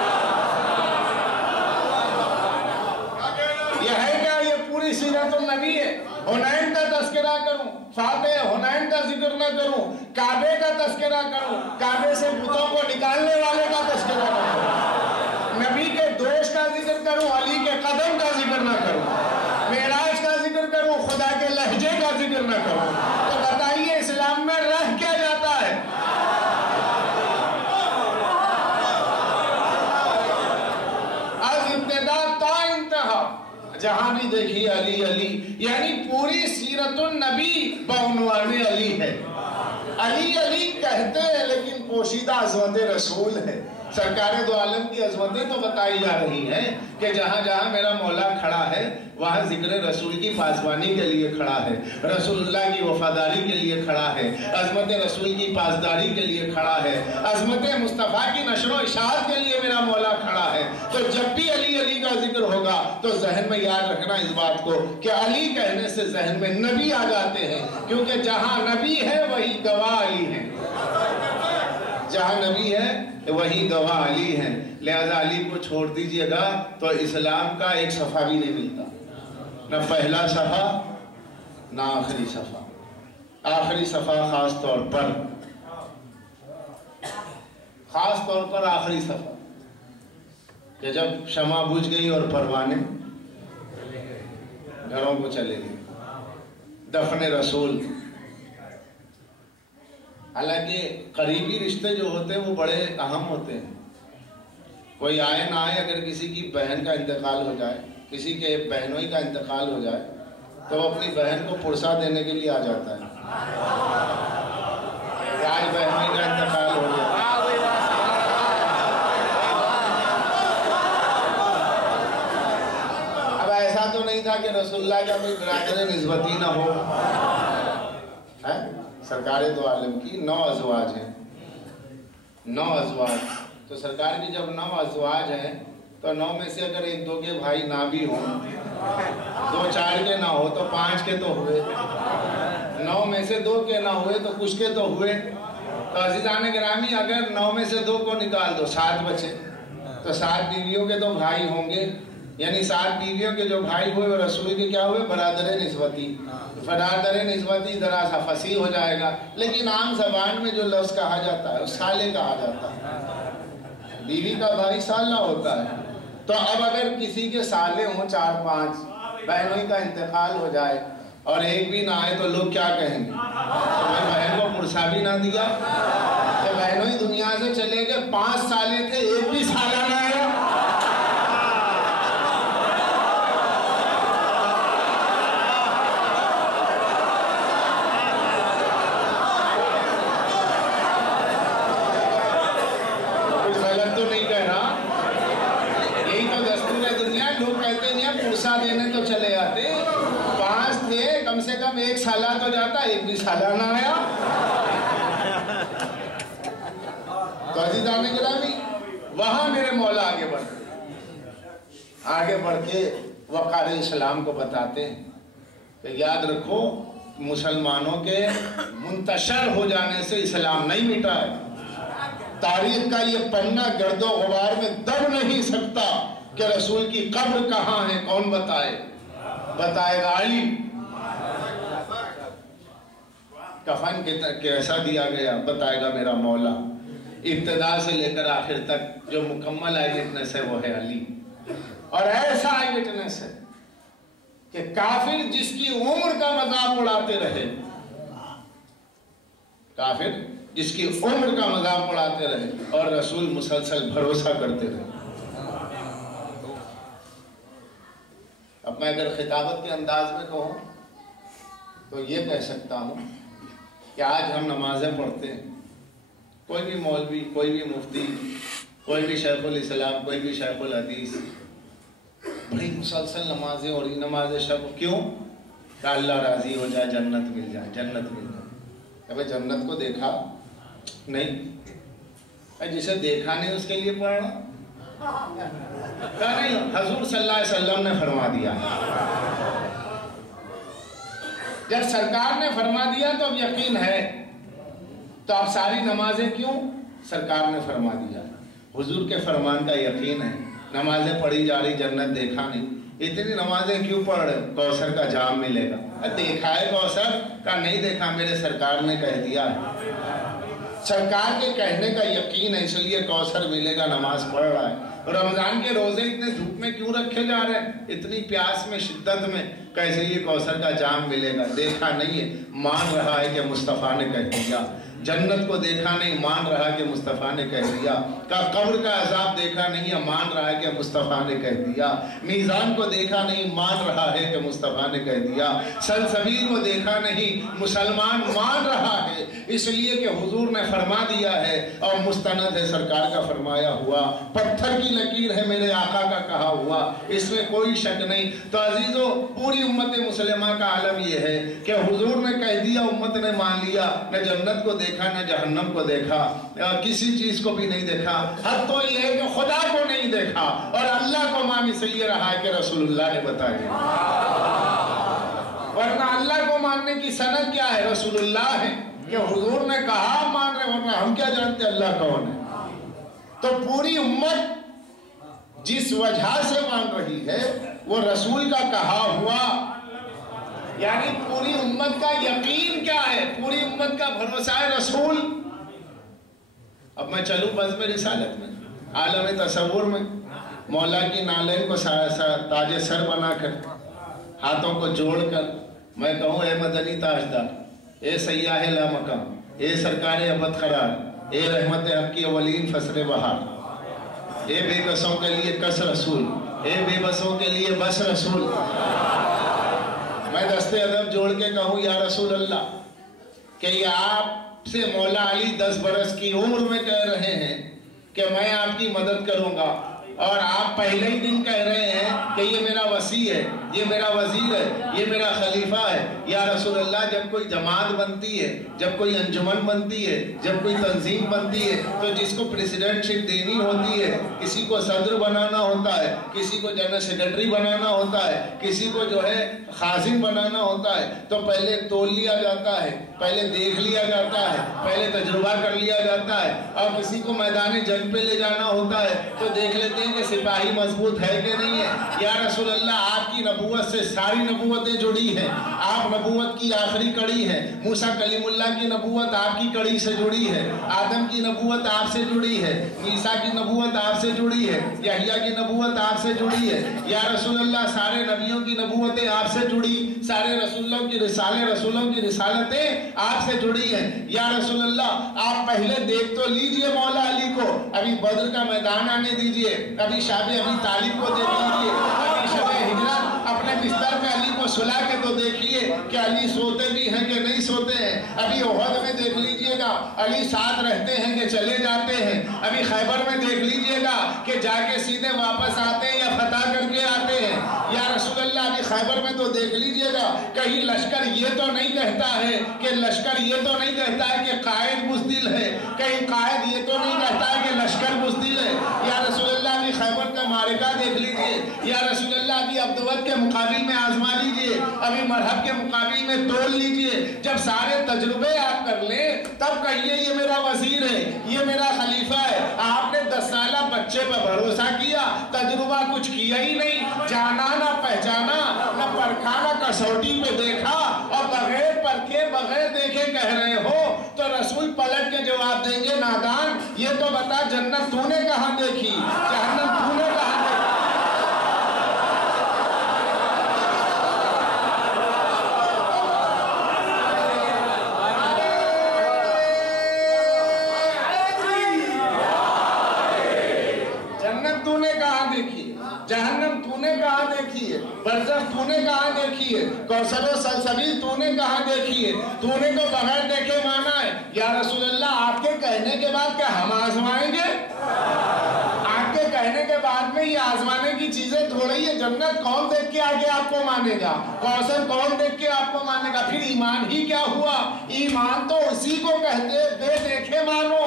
یہ ہے کیا؟ یہ پوری سیرت النبی ہے۔ حنین کا تذکرہ کروں، فاتح حنین کا ذکر نہ کروں، کعبے کا تذکرہ کروں، کعبے سے بتوں کو نکالنے والے کا تذکرہ نہ کروں، نبی کے دوست کا ذکر کروں، علی کے قدم کا ذکر نہ کروں، معراج کا ذکر کروں، خدا کے لہجے کا ذکر نہ کروں، تو بتائیے اسلام میں رہ کیا جاتا ہے؟ از ابتدا تا انتہا جہاں بھی دیکھیے علی علی، یعنی پوری سیرت النبی بعنوان علی ہے۔ علی علی کہتے ہیں لیکن پوشیدہ عظمت رسول ہے۔ سرکار دو عالم کی عظمتیں تو بتائی جا رہی ہیں کہ جہاں جہاں میرا مولا کھڑا ہے وہاں ذکر رسول کی پاسبانی کے لیے کھڑا ہے، رسول اللہ کی وفاداری کے لیے کھڑا ہے، عظمت رسول کی پاسداری کے لیے کھڑا ہے، عظمت مصطفیٰ کی نشر و اشاعت کے لیے میرا مولا کھڑا ہے۔ تو جب بھی علی علی کا ذکر ہوگا تو ذہن میں یاد رکھنا اس بات کو کہ علی کہنے سے ذہن میں نبی آ جاتے ہیں، کیونکہ جہاں نبی ہے وہی گواہ علی ہے، جہاں نبی ہے وہی گواہ علی ہے۔ لہذا علی کو چھوڑ دیجئے گا تو اسلام کا ایک صفحہ بھی نہیں ملتا، نہ پہلا صفحہ نہ آخری صفحہ۔ آخری صفحہ خاص طور پر آخری صفحہ کہ جب شمع بجھ گئی اور پروانے گھروں کو چلے گئے، دفن رسول۔ حالانکہ قریبی رشتے جو ہوتے ہیں وہ بڑے اہم ہوتے ہیں، کوئی آئے نہ آئے، اگر کسی کی بہن کا انتقال ہو جائے، کسی کے بہنوئی کا انتقال ہو جائے تو وہ اپنی بہن کو پرسہ دینے کے لیے آ جاتا ہے۔ آج بہنوئی کا انتقال ہو گیا، اب ایسا تو نہیں تھا کہ رسول اللہ کا کوئی برادر نسبتی نہ ہو۔ سرکار دو عالم کی 9 ازواج ہیں، 9 ازواج، تو سرکار کی جب 9 ازواج ہیں تو 9 میں سے اگر 1-2 کے بھائی نہ بھی ہوں 2 4 کے نہ ہو تو 5 کے تو ہوئے، 9 میں سے 2 کے نہ ہوئے تو کچھ کے تو ہوئے۔ تو عزیزان گرامی اگر 9 میں سے 2 کو نکال دو 7 بچے، تو 7 بیویوں کے تو بھائی ہوں گے، یعنی 7 بیویوں کے جو بھائی ہوئے وہ رسول کے کیا ہوئے؟ برادر نسبتی۔ برادر نسبتی ذرا سا فصیح ہو جائے گا، لیکن عام زبان میں جو لفظ کہا جاتا ہے سالے کہا جاتا ہے، بیوی کا بھائی سالہ ہوتا ہے۔ تو اب اگر کسی کے سالے ہوں 4 5 بہنوں کا انتقال ہو جائے اور ایک بھی نہ آئے تو لوگ کیا کہیں گے؟ تو میں بہن کو پرسا بھی نہ دیا کہ بہنوں ہی دنیا سے چلے گئے، 5 سالے تھے ایک بھی سالہ نہ آیا۔ کچھ غلط تو نہیں کہہ رہا، یہی تو دستور ہے دنیا۔ لوگ کہتے ہیں پرسا دینے تو چلے آتے، 5 تھے کم سے کم 1 سالہ تو جاتا، ایک بھی سالہ نہ آیا۔ تو عزیزان گرامی وہاں میرے مولا آگے بڑھ کے وقار اسلام کو بتاتے ہیں کہ یاد رکھو مسلمانوں کے منتشر ہو جانے سے اسلام نہیں مٹا ہے۔ تاریخ کا یہ پنہ گرد و غبار میں دب نہیں سکتا کہ رسول کی قبر کہاں ہے، کون بتائے گا؟ علی۔ کفن کیسا دیا گیا بتائے گا میرا مولا۔ ابتدا سے لے کر آخر تک جو مکمل آئی وٹنس ہے وہ ہے علی، اور ایسا آئی وٹنس ہے کہ کافر جس کی عمر کا مذاق اڑاتے رہے، کافر جس کی عمر کا مذاق اڑاتے رہے اور رسول مسلسل بھروسہ کرتے رہے۔ اب میں اگر خطابت کے انداز میں کہوں تو یہ کہہ سکتا ہوں کہ آج ہم نمازیں پڑھتے ہیں، کوئی بھی مولوی، کوئی بھی مفتی، کوئی بھی شیخ الاسلام، کوئی بھی شیخ الحدیث، بڑی مسلسل نمازیں اور نماز شب، کیوں؟ کہ اللہ راضی ہو جائے، جنت مل جائے، جنت مل جائے۔ ابھی جنت کو دیکھا نہیں، جسے دیکھا نہیں اس کے لیے پڑھنا کہا نہیں، حضور صلی اللہ علیہ وسلم نے فرما دیا۔ جب سرکار نے فرما دیا تو اب یقین ہے، تو اب ساری نمازیں کیوں؟ سرکار نے فرما دیا، حضور کے فرمان کا یقین ہے، نمازیں پڑھی جا رہی، جنت دیکھا نہیں، اتنی نمازیں کیوں پڑھ رہے؟ کوثر کا جام ملے گا۔ دیکھا ہے کوثر کا؟ نہیں دیکھا، میرے سرکار نے کہہ دیا ہے، سرکار کے کہنے کا یقین ہے، اس لیے کوثر ملے گا، نماز پڑھ رہا ہے۔ رمضان کے روزے اتنے دھوپ میں کیوں رکھے جا رہے ہیں، اتنی پیاس میں، شدت میں، کہ اس لیے کوثر کا جام ملے گا۔ دیکھا نہیں ہے، مان رہا ہے کہ مصطفیٰ نے کہہ دیا۔ جنت کو دیکھا نہیں، مان رہا ہے کہ مصطفیٰ نے کہہ دیا۔ قبر کا عذاب دیکھا نہیں، مان رہا ہے کہ مصطفیٰ نے کہہ دیا۔ میزان کو دیکھا نہیں، مان رہا ہے کہ مصطفیٰ نے کہہ دیا۔ سلسبیل کو دیکھا نہیں، مسلمان مان رہا ہے، اس لیے کہ حضور نے فرما دیا ہے اور مستند ہے سرکار کا فرمایا ہوا، پتھر کی لکیر ہے میرے آقا کا کہا ہوا، اس میں کوئی شک نہیں۔ تو عزیزو، پوری امت مسلمہ کا عالم یہ ہے کہ حضور نے کہہ دیا، امت نے مان لیا، نہ جنت کو دیکھا نہ جہنم کو دیکھا، کسی چیز کو بھی نہیں دیکھا، حد تو یہ ہے کہ خدا کو نہیں دیکھا، اور اللہ کو مان سے یہ رہا ہے کہ رسول اللہ نے بتایا۔ ورنہ اللہ کو ماننے کی سند کیا ہے؟ رسول اللہ ہے، کہ حضور نے کہا مان رہے، ورنہ ہم کیا جانتے اللہ کون ہے؟ تو پوری امت جس وجہ سے مان رہی ہے وہ رسول کا کہا ہوا، یعنی پوری امت کا یقین کیا ہے؟ پوری امت کا بھروسہ ہے رسول۔ اب میں چلوں بزم رسالت میں، عالم تصور میں، مولا کی نالین کو تاج سر بنا کر، ہاتھوں کو جوڑ کر میں کہوں، اے مدنی تاجدار، اے سیاح لا مقام، اے سرکار ابد قرار، اے رحمت حق کی اولین فصل بہار، اے بے بسوں کے لیے کس رسول، اے بے بسوں کے لیے بس رسول۔ میں دست ادب جوڑ کے کہوں یا رسول اللہ کہ یہ آپ سے مولا علی 10 برس کی عمر میں کہہ رہے ہیں کہ میں آپ کی مدد کروں گا، اور آپ پہلے ہی دن کہہ رہے ہیں کہ یہ میرا وصی ہے، یہ میرا وزیر ہے، یہ میرا خلیفہ ہے۔ یا رسول اللہ، جب کوئی جماعت بنتی ہے، جب کوئی انجمن بنتی ہے، جب کوئی تنظیم بنتی ہے، تو جس کو پریزیڈنٹ شپ دینی ہوتی ہے، کسی کو صدر بنانا ہوتا ہے، کسی کو جنرل سیکرٹری بنانا ہوتا ہے، کسی کو جو ہے خازن بنانا ہوتا ہے، تو پہلے تول لیا جاتا ہے، پہلے دیکھ لیا جاتا ہے، پہلے تجربہ کر لیا جاتا ہے۔ اور کسی کو میدان جنگ پہ لے جانا ہوتا ہے تو دیکھ لیتے ہیں کہ سپاہی مضبوط ہے کہ نہیں ہے۔ یا رسول اللہ، آپ کی نبوت سے ساری نبوتیں جڑی ہیں، آپ نبوت کی آخری کڑی ہیں۔ موسیٰ کلیم اللہ کی نبوت آپ کی کڑی سے جڑی ہے، آدم کی نبوت آپ سے جڑی ہے، عیسیٰ کی نبوت آپ سے جڑی ہے، یحییٰ کی نبوت آپ سے جڑی ہے۔ یا رسول اللہ، سارے نبیوں کی نبوتیں آپ سے جڑی، سارے رسولوں کی رسالتیں آپ سے جڑی ہیں۔ یا رسول اللہ، آپ پہلے دیکھ تو لیجئے مولا علی کو، ابھی بدر کا میدان آنے دیجئے، ابھی شاب ابی طالب کو دیکھ لیجئے، ابھی شب ہجرت اپنے بستر میں علی کو سلا کے تو دیکھیے کہ علی سوتے بھی ہیں کہ نہیں سوتے ہیں۔ ابھی احد میں دیکھ لیجئے گا علی ساتھ رہتے ہیں کہ چلے جاتے ہیں۔ ابھی خیبر میں دیکھ لیجئے گا کہ جا کے سیدھے واپس آتے ہیں یا فتح کر کے آتے ہیں۔ یا رسول اللہ، ابھی خیبر میں تو دیکھ لیجئے گا کہیں لشکر یہ تو نہیں کہتا ہے کہ قائد بزدل ہے، کہیں قائد یہ تو نہیں کہتا ہے کہ لشکر بزدل ہے۔ یا رسول اللہ، ابھی خیبر کا معرکہ دیکھ لیجئے۔ یا رسول اللہ، ابھی عبدود کے مقابل میں آزما لیجئے، ابھی مرحب کے مقابل میں تول لیجئے۔ جب سارے تجربے آپ کر لیں تب کہیے یہ میرا وزیر ہے، یہ میرا خلیفہ ہے۔ آپ نے 10 سالہ بچے پہ بھروسہ کیا، تجربہ کچھ کیا ہی نہیں، جانا نہ پہچانا، نہ پرکھا نہ کسوٹی پہ دیکھا، اور بغیر پرکھے بغیر دیکھے کہہ رہے ہو تو رسول پلٹ کے جواب دیں گے، نادان، یہ تو بتا جنت تو نے کہاں دیکھی، جہنم تو نے کہاں دیکھی۔ جنت تو نے کہاں دیکھی، جہنم تو نے کہاں دیکھی ہے، برزخ تو نے کہاں دیکھی ہے، کوثر و سلسبیل تو نے کہاں دیکھی ہے، تو نے تو بغیر دیکھے مانا ہے۔ یا رسول اللہ، آپ کے کہنے کے بعد کیا ہم آزمائیں گے؟ آپ کے کہنے کے بعد میں یہ آزمانے کی چیزیں تھوڑی ہے۔ جنت کون دیکھ کے آگے آپ کو مانے گا، کوثر کون دیکھ کے آپ کو مانے گا؟ پھر ایمان ہی کیا ہوا؟ ایمان تو اسی کو کہتے بے دیکھے مانو۔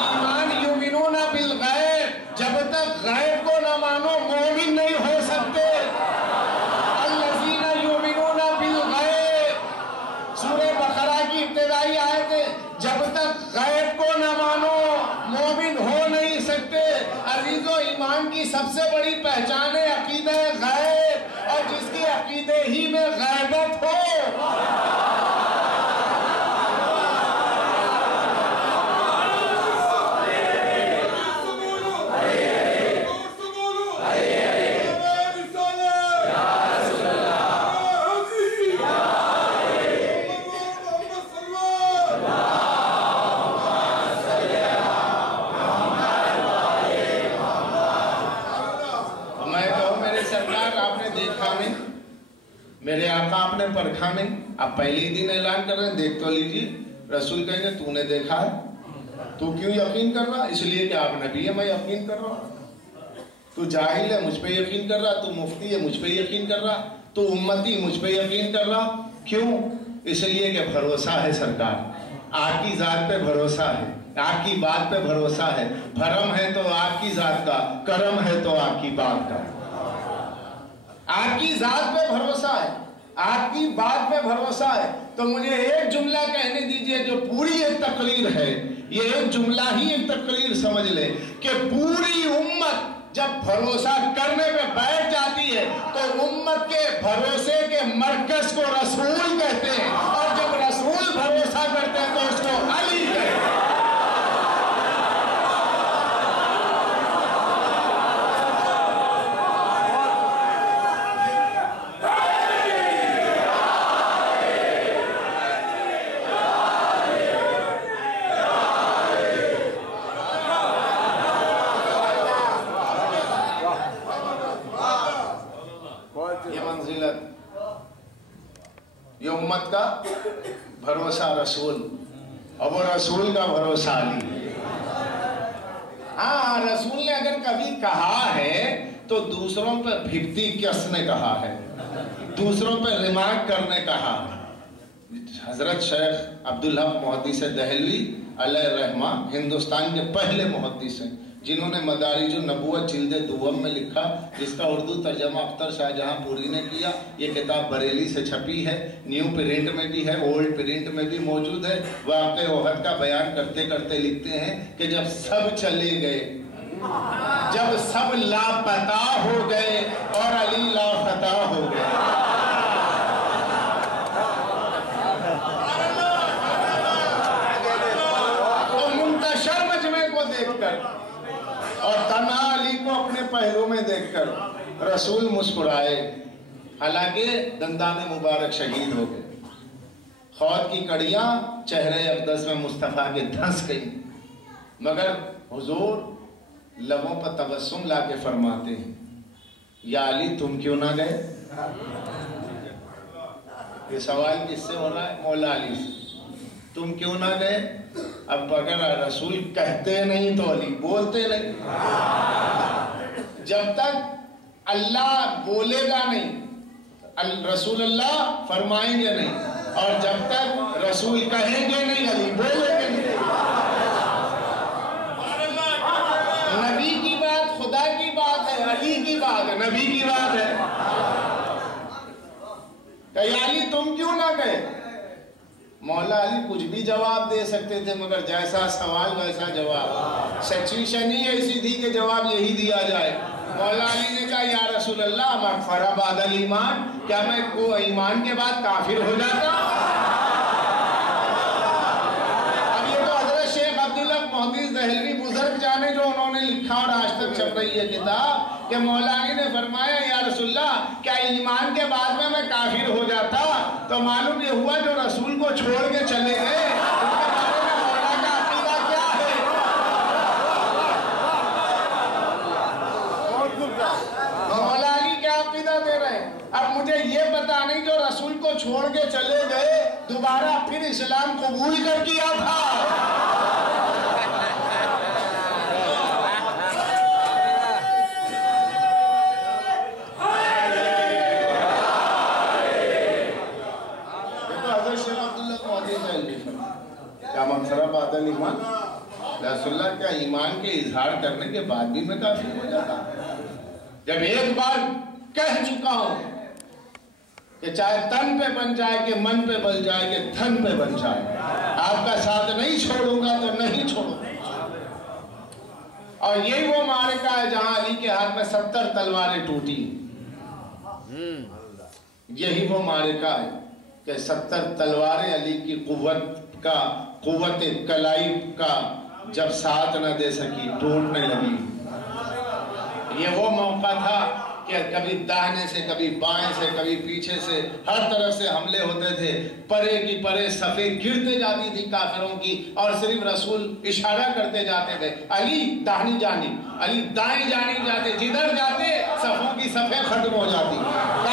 ایمان یؤمنون بالغیب، جب تک غیب کو نہ مانو مومن نہیں ہو سکتے۔ الذین یؤمنون بالغیب، سورہ بقرہ کی ابتدائی آیت ہے، جب تک غیب کو نہ مانو مومن ہو نہیں سکتے۔ عزیزو، ایمان کی سب سے بڑی پہچان ہے عقیدہ غیب، اور جس کی عقیدے ہی میں غیبت ہو، میرے آقا آپ نے پرکھا نہیں، آپ پہلے ہی دن اعلان کر رہے ہیں دیکھ تو لیجئے۔ رسول کہیں گے تو نے دیکھا ہے، تو کیوں یقین کر رہا؟ اس لیے کہ آپ نبی ہے، میں یقین کر رہا ہوں۔ تو جاہل ہے، مجھ پہ یقین کر رہا، تو مفتی ہے، مجھ پہ یقین کر رہا، تو امتی مجھ پہ یقین کر رہا۔ کیوں؟ اس لیے کہ بھروسہ ہے سرکار، آپ کی ذات پہ بھروسہ ہے، آپ کی بات پہ بھروسہ ہے۔ بھرم ہے تو آپ کی ذات کا، کرم ہے تو آپ کی بات کا۔ آپ کی ذات پہ بھروسہ ہے، آپ کی بات پہ بھروسہ ہے۔ تو مجھے ایک جملہ کہنے دیجئے جو پوری ایک تقریر ہے، یہ ایک جملہ ہی ایک تقریر سمجھ لے کہ پوری امت جب بھروسہ کرنے پہ بیٹھ جاتی ہے تو امت کے بھروسے کے مرکز کو رسول کہتے ہیں، اور جب رسول بھروسہ کرتے ہیں تو اس کو علی کہتے ہیں۔ یہ امت کا بھروسہ رسول، اور وہ رسول کا بھروسہ علی۔ ہاں رسول نے اگر کبھی کہا ہے تو دوسروں پر بھکتی کس نے کہا ہے، دوسروں پر ریمارک کرنے کہا ہے۔ حضرت شیخ عبدالحق محدث دہلوی علیہ الرحمہ ہندوستان کے پہلے محدث ہیں، جنہوں نے مدارج النبوت جلد دوم میں لکھا، جس کا اردو ترجمہ اختر شاہ جہاں پوری نے کیا۔ یہ کتاب بریلی سے چھپی ہے، نیو پرنٹ میں بھی ہے، اولڈ پرنٹ میں بھی موجود ہے۔ واقع احد کا بیان کرتے کرتے لکھتے ہیں کہ جب سب چلے گئے، جب سب لاپتہ ہو گئے اور علی لافتہ ہو گئے، تو منتشر مجمع کو دیکھ کر اور تنہا علی کو اپنے پہلو میں دیکھ کر رسول مسکرائے، حالانکہ دندان مبارک شہید ہو گئے، خود کی کڑیاں چہرے اقدس میں مصطفیٰ کے دھنس گئیں، مگر حضور لبوں پر تبسم لا کے فرماتے ہیں، یا علی تم کیوں نہ گئے؟ یہ سوال کس سے ہو رہا ہے؟ مولا علی سے، تم کیوں نہ گئے؟ اب اگر رسول کہتے نہیں تو علی بولتے نہیں، جب تک اللہ بولے گا نہیں رسول اللہ فرمائیں گے نہیں، اور جب تک رسول کہیں گے نہیں علی بولیں گے نہیں۔ نبی کی بات خدا کی بات ہے، علی کی بات ہے، نبی کی بات ہے۔ کہ علی تم کیوں نہ گئے؟ مولا علی کچھ بھی جواب دے سکتے تھے، مگر جیسا سوال ویسا جواب، سچویشن ہی ایسی تھی کہ جواب یہی دیا جائے۔ مولا علی نے کہا یا رسول اللہ مغفرہ بعد الایمان، کیا میں کو ایمان کے بعد کافر ہو جاتا؟ اب یہ تو حضرت شیخ عبدالحق محدث دہلوی بزرگ جانے جو انہوں نے لکھا اور آج تک چھپ رہی ہے کتاب، کہ مولا علی نے فرمایا یا رسول اللہ کیا ایمان کے بعد میں کافر ہو جاتا؟ تو معلوم یہ ہوا جو رسول کو چھوڑ کے چلے گئے ان کے بارے میں مولا کا عقیدہ کیا ہے۔ مولا علی کیا عقیدہ دے رہے ہیں؟ اب مجھے یہ پتا نہیں جو رسول کو چھوڑ کے چلے گئے دوبارہ پھر اسلام قبول کر کیا تھا۔ کیا مغفرہ بعد الایمان؟ رسول اللہ کیا ایمان کے اظہار کرنے کے بعد بھی میں کافر ہو جاتا؟ جب ایک بار کہہ چکا ہوں کہ چاہے تن پہ بن جائے کہ من پہ بل جائے کہ دھن پہ بن جائے، آپ کا ساتھ نہیں چھوڑوں گا تو نہیں چھوڑوں گا۔ اور یہی وہ معرکہ ہے جہاں علی کے ہاتھ میں 70 تلواریں ٹوٹی، یہی وہ معرکہ ہے کہ 70 تلواریں علی کی قوت کلائی کا جب ساتھ نہ دے سکی ٹوٹنے لگی۔ یہ وہ موقع تھا کہ کبھی داہنے سے کبھی بائیں سے کبھی پیچھے سے ہر طرف سے حملے ہوتے تھے، پرے کی پرے صفیں گرتے جاتی تھی کافروں کی، اور صرف رسول اشارہ کرتے جاتے تھے علی داہنی جانب، علی دائیں جانب جاتے، جدھر جاتے صفوں کی صفیں ختم ہو جاتی۔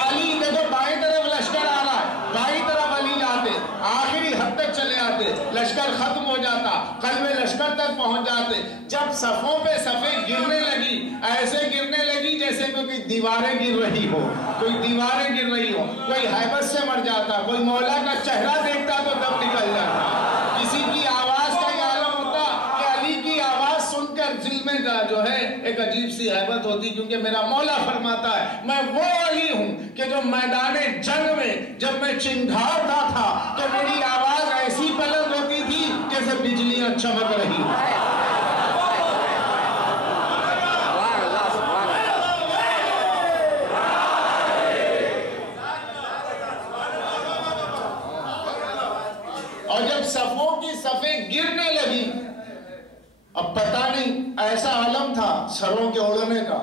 علی دیکھو بائیں طرف لشکر آ رہا ہے، بائیں طرف علی جاتے، آخری حد تک چلے آتے، لشکر ختم ہو جاتا، قلب لشکر تک پہنچ جاتے۔ جب صفوں پہ صفیں گرنے لگی، ایسے گرنے لگی جیسے کوئی دیواریں گر رہی ہو، کوئی دیواریں گر رہی ہو، کوئی ہیبت سے مر جاتا، کوئی مولا کا چہرہ دیکھتا تو دم نکل جاتا، کسی کی آواز کا یہ عالم ہوتا کہ علی کی آواز سن کر دل میں جو ہے ایک عجیب سی ہیبت ہوتی، کیونکہ میرا مولا فرماتا ہے میں وہ علی ہوں کہ جو میدان جنگ میں جب میں چنگھاڑتا تھا تو میری آواز ایسی بلند ہوتی تھی جیسے بجلیاں چمک رہی۔ اور جب صفوں کی صفیں گرنے لگی، اب پتہ نہیں ایسا عالم تھا سروں کے اڑنے کا،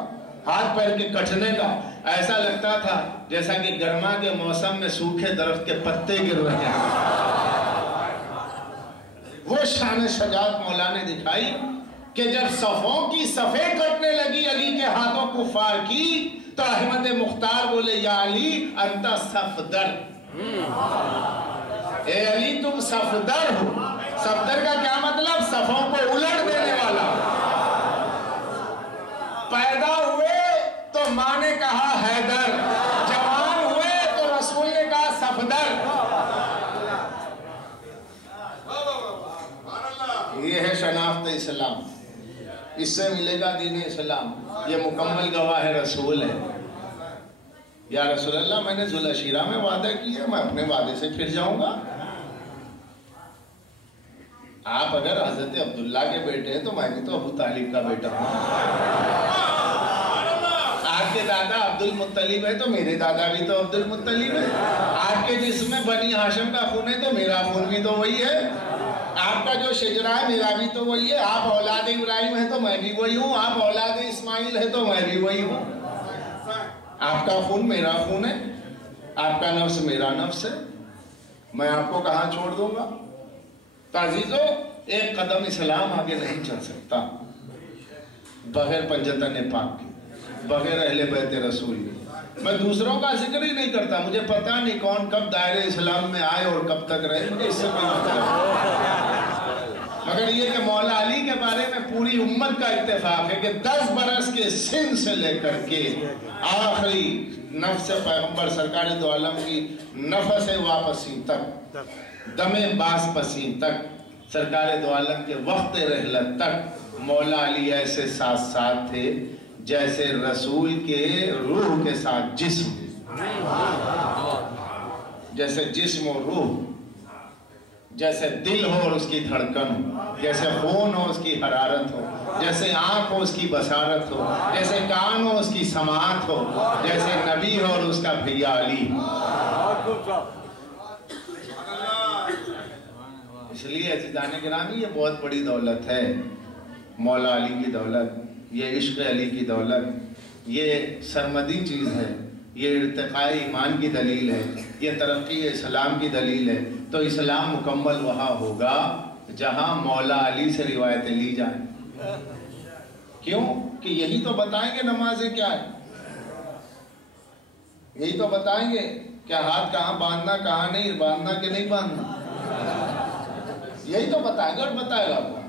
ہاتھ پیر کے کٹنے کا، ایسا لگتا تھا جیسا کہ گرما کے موسم میں سوکھے درخت کے پتے گر رہے ہیں۔ وہ شان شجاعت مولا نے دکھائی کہ جب صفوں کی صفیں کٹنے لگی علی کے ہاتھوں کفار کی، تو احمد مختار بولے یا علی انت صفدر، اے علی تم صفدر ہو۔ صفدر کا کیا مطلب؟ صفوں کو الٹ دینے والا۔ اسلام، اس سے ملے گا دین اسلام، یہ مکمل گواہ رسول ہے۔ یا رسول اللہ میں نے ذوالعشیرہ میں وعدہ کیا، میں اپنے وعدے سے پھر جاؤں گا۔ آپ اگر حضرت عبداللہ کے بیٹے ہیں تو میں بھی تو ابو طالب کا بیٹا ہوں۔ آپ کے دادا عبد المطلب ہے تو میرے دادا بھی تو عبد المطلب ہے۔ آپ کے جسم میں بنی ہاشم کا خون ہے تو میرا خون بھی تو وہی ہے۔ آپ کا جو شجرہ ہے میرا بھی تو وہی ہے۔ آپ اولاد ابراہیم ہے تو میں بھی وہی ہوں، آپ اولاد اسماعیل ہے تو میں بھی وہی ہوں۔ آپ کا خون میرا خون ہے، آپ کا نفس میرا نفس ہے، میں آپ کو کہاں چھوڑ دوں گا؟ تو عزیزو، ایک قدم اسلام آگے نہیں چل سکتا بغیر پنجتن پاک کی، بغیر اہل بیت رسول کی۔ میں دوسروں کا ذکر ہی نہیں کرتا، مجھے پتہ نہیں کون کب دائرہ اسلام میں آئے اور کب تک رہے، مجھے اس سے کوئی مطلب، مگر یہ کہ مولا علی کے بارے میں پوری امت کا اتفاق ہے کہ 10 برس کے سن سے لے کر کے آخری نفس پیغمبر سرکار دو عالم کی نفس واپسی تک، دم باس پسی تک، سرکار دو عالم کے وقت رحلت تک مولا علی ایسے ساتھ ساتھ تھے جیسے رسول کے روح کے ساتھ جسم، جیسے جسم و روح، جیسے دل ہو اور اس کی دھڑکن ہو، جیسے خون ہو اس کی حرارت ہو، جیسے آنکھ ہو اس کی بصارت ہو، جیسے کان ہو اس کی سماعت ہو، جیسے نبی ہو اور اس کا بھیا علی۔ اس لیے عزیزان گرامی یہ بہت بڑی دولت ہے، مولا علی کی دولت، یہ عشق علی کی دولت، یہ سرمدی چیز ہے، یہ ارتقاء ایمان کی دلیل ہے، یہ ترقی اسلام کی دلیل ہے۔ تو اسلام مکمل وہاں ہوگا جہاں مولا علی سے روایتیں لی جائیں۔ کیوں؟ کہ یہی تو بتائیں گے نمازیں کیا ہے، یہی تو بتائیں گے کہ ہاتھ کہاں باندھنا کہاں نہیں باندھنا کہ نہیں باندھنا، یہی تو بتائیں گے اور بتائے گا کون؟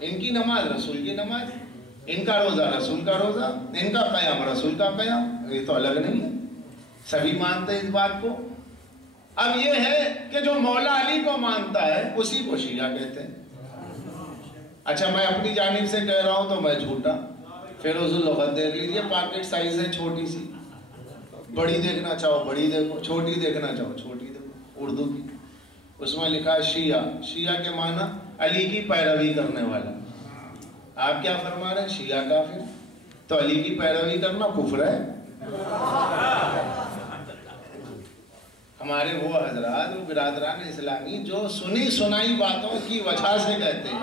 ان کی نماز رسول کی نماز، ان کا روزہ رسول کا روزہ، ان کا قیام رسول کا قیام، یہ تو الگ نہیں ہے، سبھی مانتے ہیں اس بات کو۔ اب یہ ہے کہ جو مولا علی کو مانتا ہے اسی کو شیعہ کہتے ہیں۔ اچھا میں اپنی جانب سے کہہ رہا ہوں تو میں جھوٹا، فیروز اللغت دیکھ لیجیے، پاکٹ سائز ہے چھوٹی سی، بڑی دیکھنا چاہو بڑی دیکھو، چھوٹی دیکھنا چاہو چھوٹی دیکھو، اردو کی، اس میں لکھا ہے شیعہ، شیعہ کے معنی علی کی پیروی کرنے والا۔ آپ کیا فرما رہے ہیں؟ شیعہ کافر، تو علی کی پیروی کرنا کفر ہے۔ ہمارے وہ حضرات، وہ برادران اسلامی جو سنی سنائی باتوں کی وجہ سے کہتے ہیں،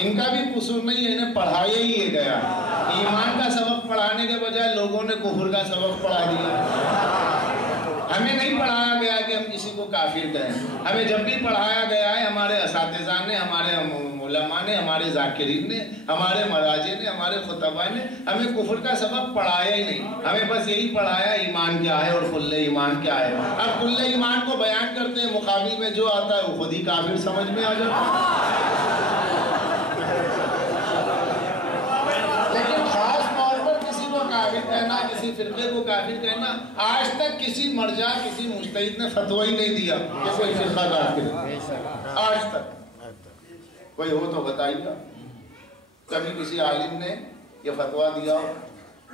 ان کا بھی قصور نہیں ہے، انہیں پڑھایا ہی یہ گیا، ایمان کا سبق پڑھانے کے بجائے لوگوں نے کفر کا سبق پڑھا دیا۔ ہمیں نہیں پڑھایا گیا کہ ہم کسی کو کافر کہیں، ہمیں جب بھی پڑھایا گیا ہے ہمارے اساتذہ نے، ہمارے علماء نے، ہمارے ذاکرین نے، ہمارے مراجع نے، ہمارے خطبہ نے ہمیں کفر کا سبق پڑھایا ہی نہیں، ہمیں بس یہی پڑھایا ایمان کیا ہے اور کل ایمان کیا ہے۔ اب کل ایمان کو بیان کرتے ہیں، مقابل میں جو آتا ہے وہ خود ہی کافر سمجھ میں آ جاتا ہے۔ لیکن خاص طور پر کسی کو کافر کہنا، کسی فرقے کو کافر کہنا، آج تک کسی مرجع، کسی مجتہد نے فتوی ہی نہیں دیا کہ کوئی فرقہ کافر ہے، آج تک۔ کوئی ہو تو بتائیے گا، کبھی کسی عالم نے یہ فتویٰ دیا ہو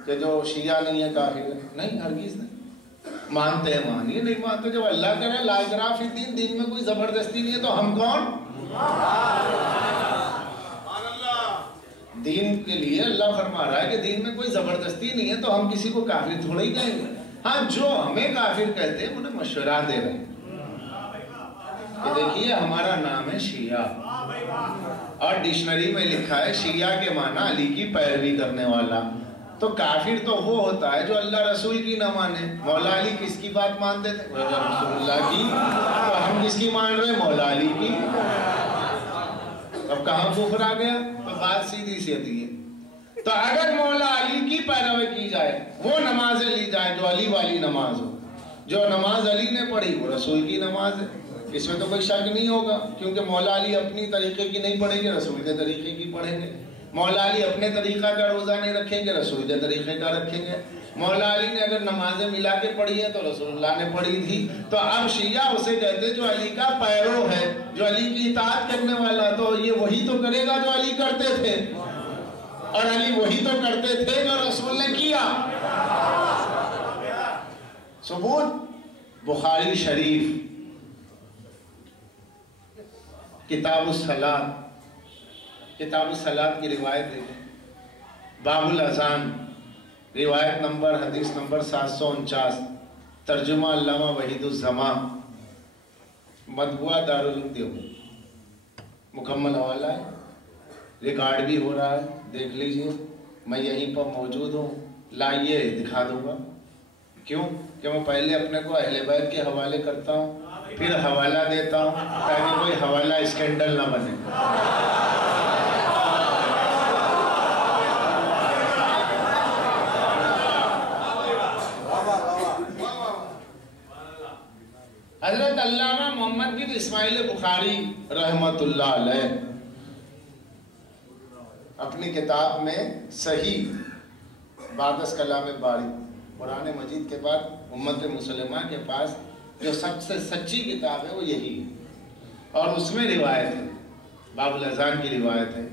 کہ جو شیعہ نہیں ہے کافر ہے؟ نہیں، ہرگز نہیں۔ مانتے ہیں مانیے، نہیں مانتے جب اللہ کرے لا اکراہ فی الدین، دین میں کوئی زبردستی نہیں ہے تو ہم کون؟ دین کے لیے اللہ فرما رہا ہے کہ دین میں کوئی زبردستی نہیں ہے تو ہم کسی کو کافر تھوڑا ہی کہیں گے۔ ہاں جو ہمیں کافر کہتے ہیں انہیں مشورہ دے رہے ہیں کہ دیکھیے ہمارا نام ہے شیعہ، اور ڈکشنری میں لکھا ہے شیعہ کے معنی علی کی پیروی کرنے والا، تو کافر تو وہ ہوتا ہے جو اللہ رسول کی نہ مانے۔ مولا علی کس کی بات مانتے تھے؟ رسول اللہ کی، تو ہم کس کی مان رہے؟ مولا علی کی۔ اب کہاں کفر آ گیا؟ تو بات سیدھی سی ہے۔ تو اگر مولا علی کی پیروی کی جائے، وہ نمازیں لی جائیں جو علی والی نماز ہو، جو نماز علی نے پڑھی وہ رسول کی نماز ہے، اس میں تو کوئی شک نہیں ہوگا، کیونکہ مولا علی اپنی طریقے کی نہیں پڑھیں گے، رسول کے طریقے کی پڑھیں گے۔ مولا علی اپنے طریقہ کا روزہ نہیں رکھیں گے، رسول کے طریقے کا رکھیں گے۔ مولا علی نے اگر نمازیں ملا کے پڑھی ہیں تو رسول اللہ نے پڑھی تھی۔ تو اب شیعہ اسے کہتے جو علی کا پیرو ہے، جو علی کی اطاعت کرنے والا، تو یہ وہی تو کرے گا جو علی کرتے تھے، اور علی وہی تو کرتے تھے جو رسول نے کیا۔ ثبوت بخاری شریف کتاب الصلاۃ، کتاب الصلاۃ کی روایت دیکھیں، باب الاذان، روایت نمبر حدیث نمبر 749، ترجمہ علامہ وحید الزمان، مطبوعہ دارالعلوم دیوبند، مکمل حوالہ ہے، ریکارڈ بھی ہو رہا ہے، دیکھ لیجئے۔ میں یہیں پر موجود ہوں، لائیے دکھا دوں گا۔ کیوں کہ میں پہلے اپنے کو اہل بیت کے حوالے کرتا ہوں، پھر حوالہ دیتا ہوں، تاکہ کوئی حوالہ اسکینڈل نہ بنے۔ حضرت علامہ محمد بن اسماعیل بخاری رحمت اللہ علیہ اپنی کتاب میں صحیح بعد از کلام باری، قرآن مجید کے بعد امت مسلمہ کے پاس جو سب سے سچی کتاب ہے وہ یہی ہے، اور اس میں روایت ہے، باب الاذان کی روایت ہے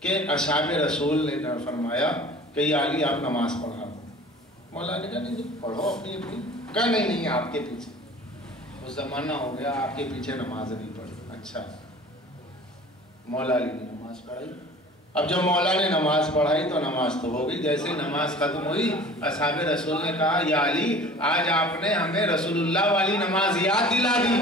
کہ اصحاب رسول نے فرمایا کہ یا علی آپ نماز پڑھا دو۔ مولا نے کہا نہیں پڑھو اپنی اپنی، کہا نہیں آپ کے پیچھے، اس زمانہ ہو گیا آپ کے پیچھے نماز نہیں پڑھی۔ اچھا، مولا علی نے نماز پڑھائی۔ اب جب مولا نے نماز پڑھائی تو نماز تو ہو گئی، جیسے نماز ختم ہوئی اصحاب رسول نے کہا یا علی آج آپ نے ہمیں رسول اللہ والی نماز یاد دلا دی۔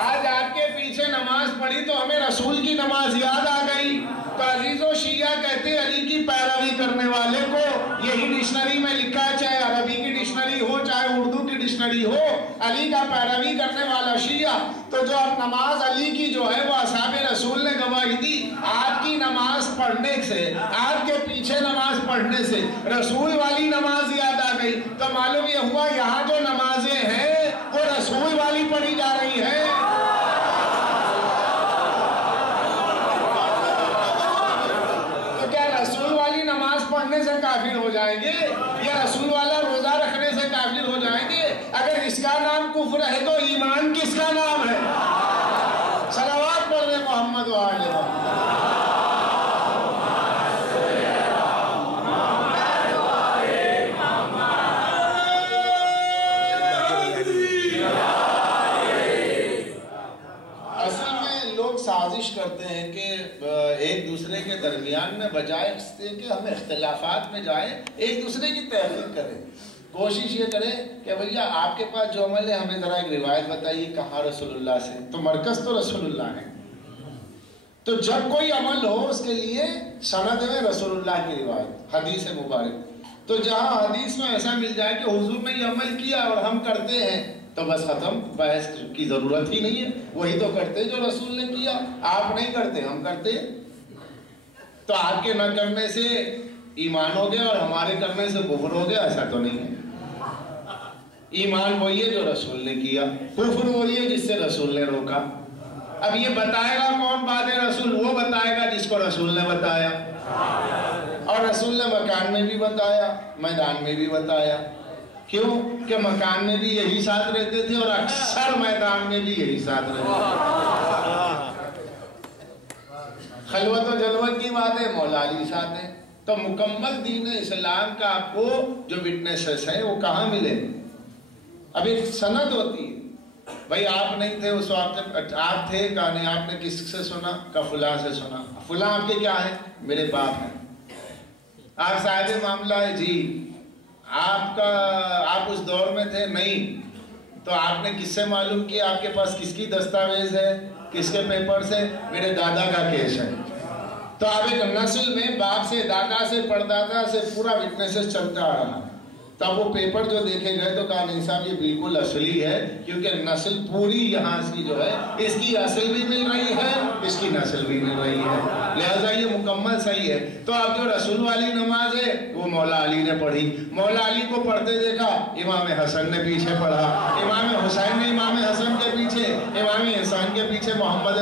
آج آپ کے پیچھے نماز پڑھی تو ہمیں رسول کی نماز یاد آ گئی۔ تو عزیز و شیعہ کہتے علی کی پیروی کرنے والے کو، یہی ڈکشنری میں لکھا ہے، چاہے عربی کی ڈکشنری ہو چاہے اردو کی ڈکشنری ہو، علی کا پیروی کرنے والا شیعہ۔ تو جو اب نماز علی کی جو ہے وہ اصحاب رسول نے گواہی دی، آپ کی نماز پڑھنے سے، آپ کے پیچھے نماز پڑھنے سے رسول والی نماز یاد آ گئی۔ تو معلوم یہ ہوا یہاں جو نمازیں ہیں وہ رسول والی پڑھی جا رہی ہیں۔ رسول والی نماز پڑھنے سے کافر ہو جائیں گے یا رسول والا روزہ رکھنے سے کافر ہو جائیں گے؟ اگر اس کا نام کفر ہے تو ایمان کس کا نام ہے؟ صلوات پڑھ رہے محمد و آل محمد۔ اصل میں لوگ سازش کرتے ہیں کہ ایک دوسرے کے درمیان میں بجائے اس سے کہ ہم اختلافات میں جائیں ایک دوسرے کی تحقیق کریں، کوشش یہ کریں کہ بھیا آپ کے پاس جو عمل ہے ہمیں ذرا ایک روایت بتائیے کہاں رسول اللہ سے، تو مرکز تو رسول اللہ ہے۔ تو جب کوئی عمل ہو اس کے لیے سند میں رسول اللہ کی روایت، حدیث مبارک، تو جہاں حدیث میں ایسا مل جائے کہ حضور نے یہ عمل کیا اور ہم کرتے ہیں تو بس ختم، بحث کی ضرورت ہی نہیں ہے، وہی تو کرتے جو رسول نے کیا، آپ نہیں کرتے ہم کرتے۔ تو آپ کے نہ کرنے سے ایمان ہو گیا اور ہمارے کرنے سے کفر ہو گیا، ایسا تو نہیں ہے۔ ایمان وہی ہے جو رسول نے کیا، کفر وہی ہے جس سے رسول نے روکا۔ اب یہ بتائے گا کون بات ہے رسول؟ وہ بتائے گا جس کو رسول نے بتایا، اور رسول نے مکان میں بھی بتایا، میدان میں بھی بتایا۔ کیوں کہ مکان میں بھی یہی ساتھ رہتے تھے اور اکثر میدان میں بھی یہی ساتھ رہتے تھے۔ خلوت و جلوت کی بات ہے، مولا علی ساتھ ہیں۔ تو مکمل دین اسلام کا آپ کو جو وٹنسز ہیں وہ کہاں ملے؟ اب ایک سند ہوتی ہے، بھائی آپ نہیں تھے اس وقت، آپ تھے کہا نہیں، آپ نے کس سے سنا؟ کہ فلاں سے سنا۔ فلاں آپ کے کیا ہیں؟ میرے باپ ہیں۔ آپ صاحب معاملہ ہے؟ جی۔ آپ اس دور میں تھے؟ نہیں۔ تو آپ نے کس سے معلوم کیا؟ آپ کے پاس کس کی دستاویز ہے؟ کس کے پیپرز ہے؟ میرے دادا کا کیس ہے۔ تو آپ ایک نسل میں باپ سے، دادا سے، پردادا سے پورا وٹنسز چلتا آ رہا۔ تب وہ پیپر جو دیکھے گئے تو کہا نہیں صاحب یہ بالکل اصلی ہے، کیونکہ نسل پوری یہاں کی جو ہے اس کی اصل بھی مل رہی ہے، اس کی نسل بھی مل رہی ہے، لہذا یہ مکمل صحیح ہے۔ تو اب جو رسول والی نماز ہے وہ مولا علی نے پڑھی، مولا علی کو پڑھتے دیکھا، امام حسن نے پیچھے پڑھا، امام حسین نے امام حسن کے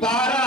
12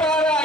12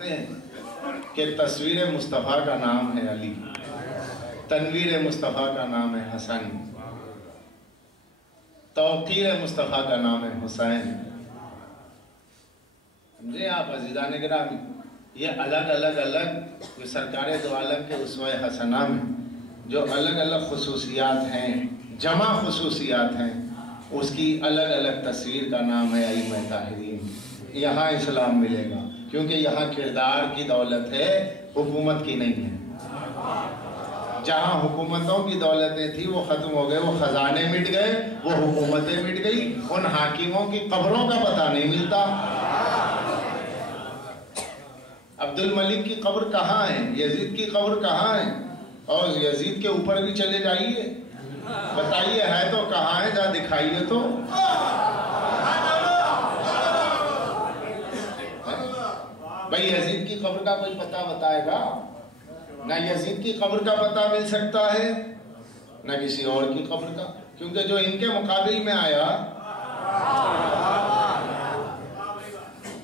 مانتے ہیں کہ تصویر مصطفیٰ کا نام ہے علی، تنویر مصطفیٰ کا نام ہے حسن، توقیر مصطفیٰ کا نام ہے حسین. سمجھے آپ عزیزان گرامی؟ یہ الگ سرکار دو عالم کے اسوہ حسنہ میں جو الگ خصوصیات ہیں، جمع خصوصیات ہیں، اس کی الگ تصویر کا نام ہے ائمہ طاہرین. یہاں اسلام ملے گا کیونکہ یہاں کردار کی دولت ہے، حکومت کی نہیں ہے. جہاں حکومتوں کی دولتیں تھی وہ ختم ہو گئے، وہ خزانے مٹ گئے، وہ حکومتیں مٹ گئی، ان حاکموں کی قبروں کا پتہ نہیں ملتا. عبد الملک کی قبر کہاں ہے؟ یزید کی قبر کہاں ہے؟ اور یزید کے اوپر بھی چلے جائیے، بتائیے ہے تو کہاں ہے، جہاں دکھائیے تو. بھائی یزید کی قبر کا کوئی پتہ بتائے گا؟ نہ یزید کی قبر کا پتہ مل سکتا ہے نہ کسی اور کی قبر کا، کیونکہ جو ان کے مقابل میں آیا.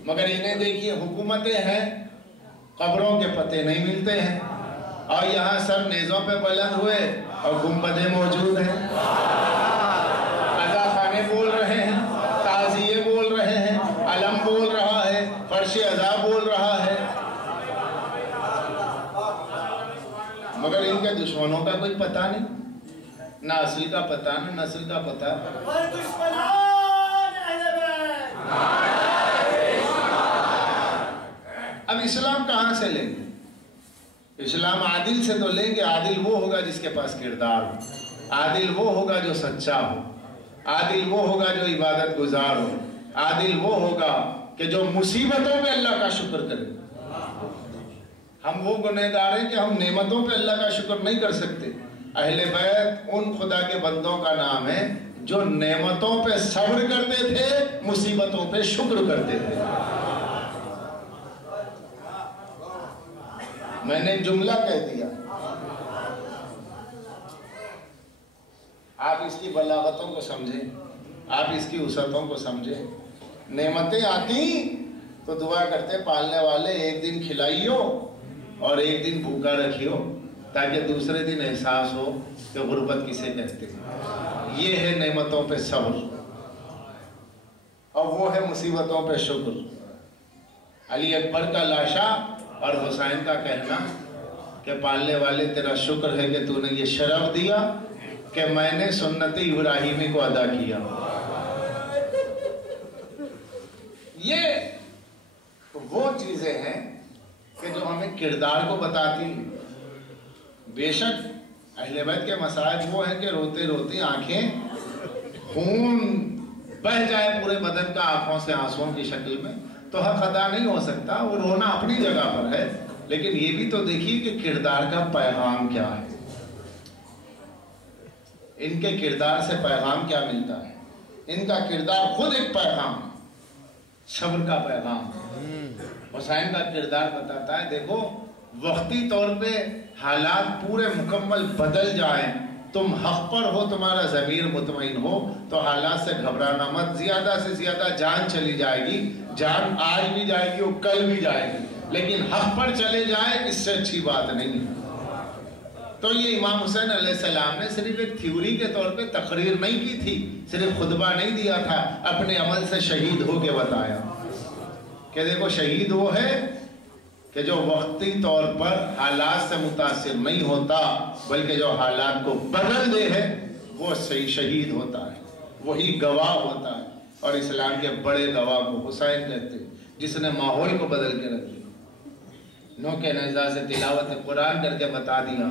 مگر انہیں دیکھیے حکومتیں ہیں، قبروں کے پتے نہیں ملتے ہیں، اور یہاں سب نیزوں پہ بلند ہوئے اور گنبدیں موجود ہیں، عزا خانے بول رہے ہیں، تعزیے بول رہے ہیں، علم بول رہا ہے، فرش عزا بول رہا ہے. مگر ان کے دشمنوں کا کوئی پتہ نہیں، نہ اصل کا پتہ نہ نسل کا پتہ. اب اسلام کہاں سے لیں گے؟ اسلام عادل سے تو لیں گے. عادل وہ ہوگا جس کے پاس کردار ہو، عادل وہ ہوگا جو سچا ہو، عادل وہ ہوگا جو عبادت گزار ہو، عادل وہ ہوگا کہ جو مصیبتوں پہ اللہ کا شکر کرے. ہم وہ گنہگار ہیں کہ ہم نعمتوں پہ اللہ کا شکر نہیں کر سکتے. اہل بیت ان خدا کے بندوں کا نام ہے جو نعمتوں پہ صبر کرتے تھے، مصیبتوں پہ شکر کرتے تھے. میں نے جملہ کہہ دیا، آپ اس کی بلاغتوں کو سمجھیں، آپ اس کی وسعتوں کو سمجھیں. نعمتیں آتی تو دعا کرتے پالنے والے ایک دن کھلائیو اور ایک دن بھوکا رکھیو، تاکہ دوسرے دن احساس ہو کہ غربت کسے کہتے ہیں. یہ ہے نعمتوں پہ صبر، اور وہ ہے مصیبتوں پہ شکر. علی اکبر کا لاشا اور حسین کا کہنا کہ پالنے والے تیرا شکر ہے کہ تو نے یہ شرف دیا کہ میں نے سنت ابراہیمی کو ادا کیا. یہ وہ چیزیں ہیں کہ جو ہمیں کردار کو بتاتی ہیں. بے شک اہل بیت کے مسائل وہ ہیں کہ روتے روتے آنکھیں خون بہہ جائے پورے بدن کا آنکھوں سے آنسوؤں کی شکل میں تو حق ادا نہیں ہو سکتا. وہ رونا اپنی جگہ پر ہے، لیکن یہ بھی تو دیکھیے کہ کردار کا پیغام کیا ہے. ان کے کردار سے پیغام کیا ملتا ہے؟ ان کا کردار خود ایک پیغام، صبر کا پیغام. حسین کا کردار بتاتا ہے دیکھو وقتی طور پہ حالات پورے مکمل بدل جائیں، تم حق پر ہو، تمہارا ضمیر مطمئن ہو تو حالات سے گھبرانا مت. زیادہ سے زیادہ جان چلی جائے گی، جان آج بھی جائے گی اور کل بھی جائے گی، لیکن حق پر چلے جائے اس سے اچھی بات نہیں ہے. تو یہ امام حسین علیہ السلام نے صرف ایک تھیوری کے طور پہ تقریر نہیں کی تھی، صرف خطبہ نہیں دیا تھا، اپنے عمل سے شہید ہو کے بتایا کہ دیکھو شہید وہ ہے کہ جو وقتی طور پر حالات سے متاثر نہیں ہوتا بلکہ جو حالات کو بدل دے ہے وہ شہید ہوتا ہے، وہی گواہ ہوتا ہے. اور اسلام کے بڑے گواہ کو حسین کہتے ہیں جس نے ماحول کو بدل کے رکھ دیا. نو کے نیزہ سے تلاوت قرآن کر کے بتا دیا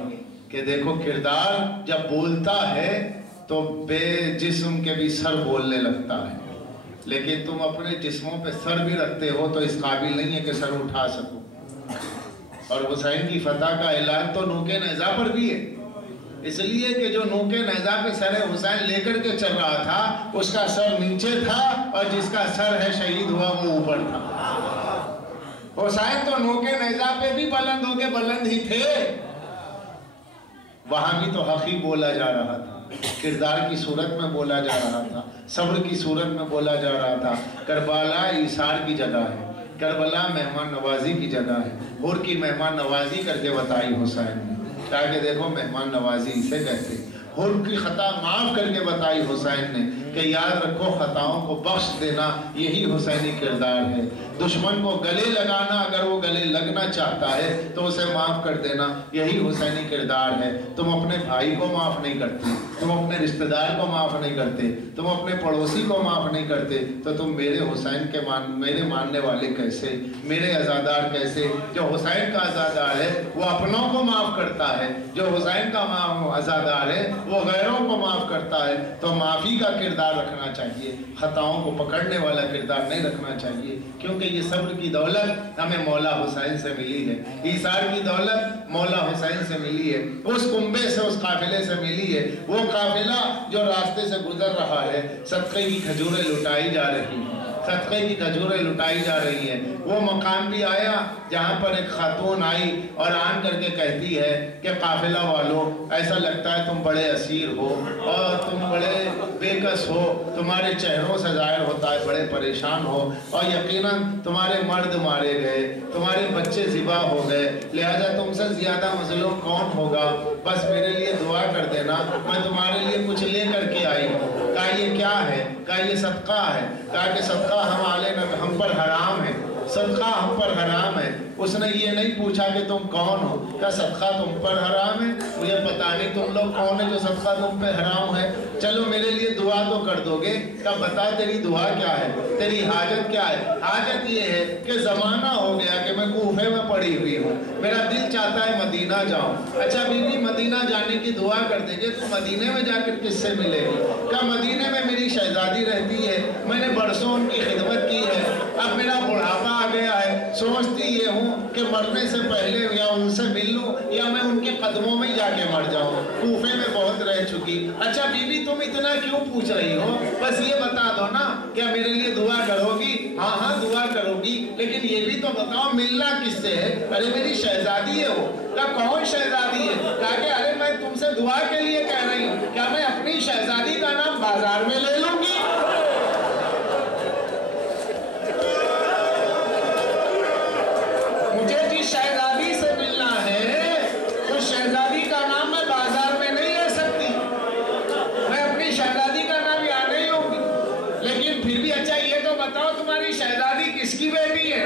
کہ دیکھو کردار جب بولتا ہے تو بے جسم کے بھی سر بولنے لگتا ہے، لیکن تم اپنے جسموں پہ سر بھی رکھتے ہو تو اس قابل نہیں ہے کہ سر اٹھا سکو. اور حسین کی فتح کا اعلان تو نو کے نیزہ پر بھی ہے، اس لیے کہ جو نو کے نیزہ پہ سر حسین لے کر کے چل رہا تھا اس کا سر نیچے تھا اور جس کا سر ہے شہید ہوا وہ اوپر تھا. حسین تو نو کے نیزہ پہ بھی بلند ہو کے بلند ہی تھے، وہاں بھی تو حق ہی بولا جا رہا تھا، کردار کی صورت میں بولا جا رہا تھا، صبر کی صورت میں بولا جا رہا تھا. کربلا ایثار کی جگہ ہے، کربلا مہمان نوازی کی جگہ ہے. حور کی مہمان نوازی کر کے بتائی حسین نے، کہا کہ دیکھو مہمان نوازی اسے کہتے. حور کی خطا معاف کر کے بتائی حسین نے کہ یاد رکھو خطاؤں کو بخش دینا یہی حسینی کردار ہے. دشمن کو گلے لگانا، اگر وہ گلے لگنا چاہتا ہے تو اسے معاف کر دینا یہی حسینی کردار ہے. تم اپنے بھائی کو معاف نہیں کرتے، تم اپنے رشتہ دار کو معاف نہیں کرتے، تم اپنے پڑوسی کو معاف نہیں کرتے، تو تم میرے حسین کے میرے ماننے والے کیسے، میرے عزادار کیسے؟ جو حسین کا عزادار ہے وہ اپنوں کو معاف کرتا ہے، جو حسین کا عزادار ہے وہ غیروں کو معاف کرتا ہے. تو معافی کا کردار رکھنا چاہیے، خطاؤں کو پکڑنے والا کردار نہیں رکھنا چاہیے، کیونکہ یہ صبر کی دولت ہمیں مولا حسین سے ملی ہے، ایثار کی دولت مولا حسین سے ملی ہے، اس کنبے سے، اس قافلے سے ملی ہے. وہ قافلہ جو راستے سے گزر رہا ہے، صدقے کی کھجوریں لٹائی جا رہی ہیں، صدقے کی کھجوریں لٹائی جا رہی ہیں. وہ مقام بھی آیا جہاں پر ایک خاتون آئی اور آن کر کے کہتی ہے کہ قافلہ والوں، ایسا لگتا ہے تم بڑے اسیر ہو اور تم بڑے بے کس ہو، تمہارے چہروں سے ظاہر ہوتا ہے بڑے پریشان ہو، اور یقیناً تمہارے مرد مارے گئے، تمہارے بچے ذبح ہو گئے، لہذا تم سے زیادہ مظلوم کون ہوگا؟ بس میرے لیے دعا کر دینا، میں تمہارے لیے کچھ لے کر کے آئی ہوں. کہا یہ کیا ہے؟ کہا یہ صدقہ ہے. کہا کہ صدقہ ہم پر حرام ہے، صدقہ ہم پر حرام ہے. اس نے یہ نہیں پوچھا کہ تم کون ہو، کہا صدقہ تم پر حرام ہے، مجھے پتا نہیں تم لوگ کون ہیں جو صدقہ تم پہ حرام ہے، چلو میرے لیے دعا تو کر دو گے. کہا بتا تیری دعا کیا ہے، تیری حاجت کیا ہے؟ حاجت یہ ہے کہ زمانہ ہو گیا کہ میں کوفے میں پڑی ہوئی ہوں، میرا دل چاہتا ہے مدینہ جاؤں. اچھا بیوی مدینہ جانے کی دعا کر دیں گے، تو مدینے میں جا کر کس سے ملے گی؟ کہا مدینے میں میری شہزادی رہتی ہے، میں نے برسوں ان کی خدمت کی ہے، اب میرا بڑھاپا آ گیا ہے، سوچتی یہ ہوں کہ مرنے سے پہلے یا ان سے مل لوں یا میں ان کے قدموں میں جا کے مر جاؤں، کوفے میں بہت رہ چکی. اچھا بیوی تم اتنا کیوں پوچھ رہی ہو؟ بس یہ بتا دو نا کیا میرے لیے دعا کرو گی؟ ہاں ہاں دعا کرو گی، لیکن یہ بھی تو بتاؤ ملنا کس سے ہے؟ ارے میری شہزادی ہے وہ. کہا کون شہزادی ہے؟ کہا کہ ارے میں تم سے دعا کے لیے کہہ رہی ہوں، کیا میں اپنی شہزادی کا نام بازار میں لے لوں گی؟ مجھے جس شہزادی سے ملنا ہے اس شہزادی کا نام میں بازار میں نہیں لے سکتی، میں اپنی شہزادی کا نام یاد نہیں ہوگی. لیکن پھر بھی اچھا یہ تو بتاؤ تمہاری شہزادی کس کی بیٹی ہے؟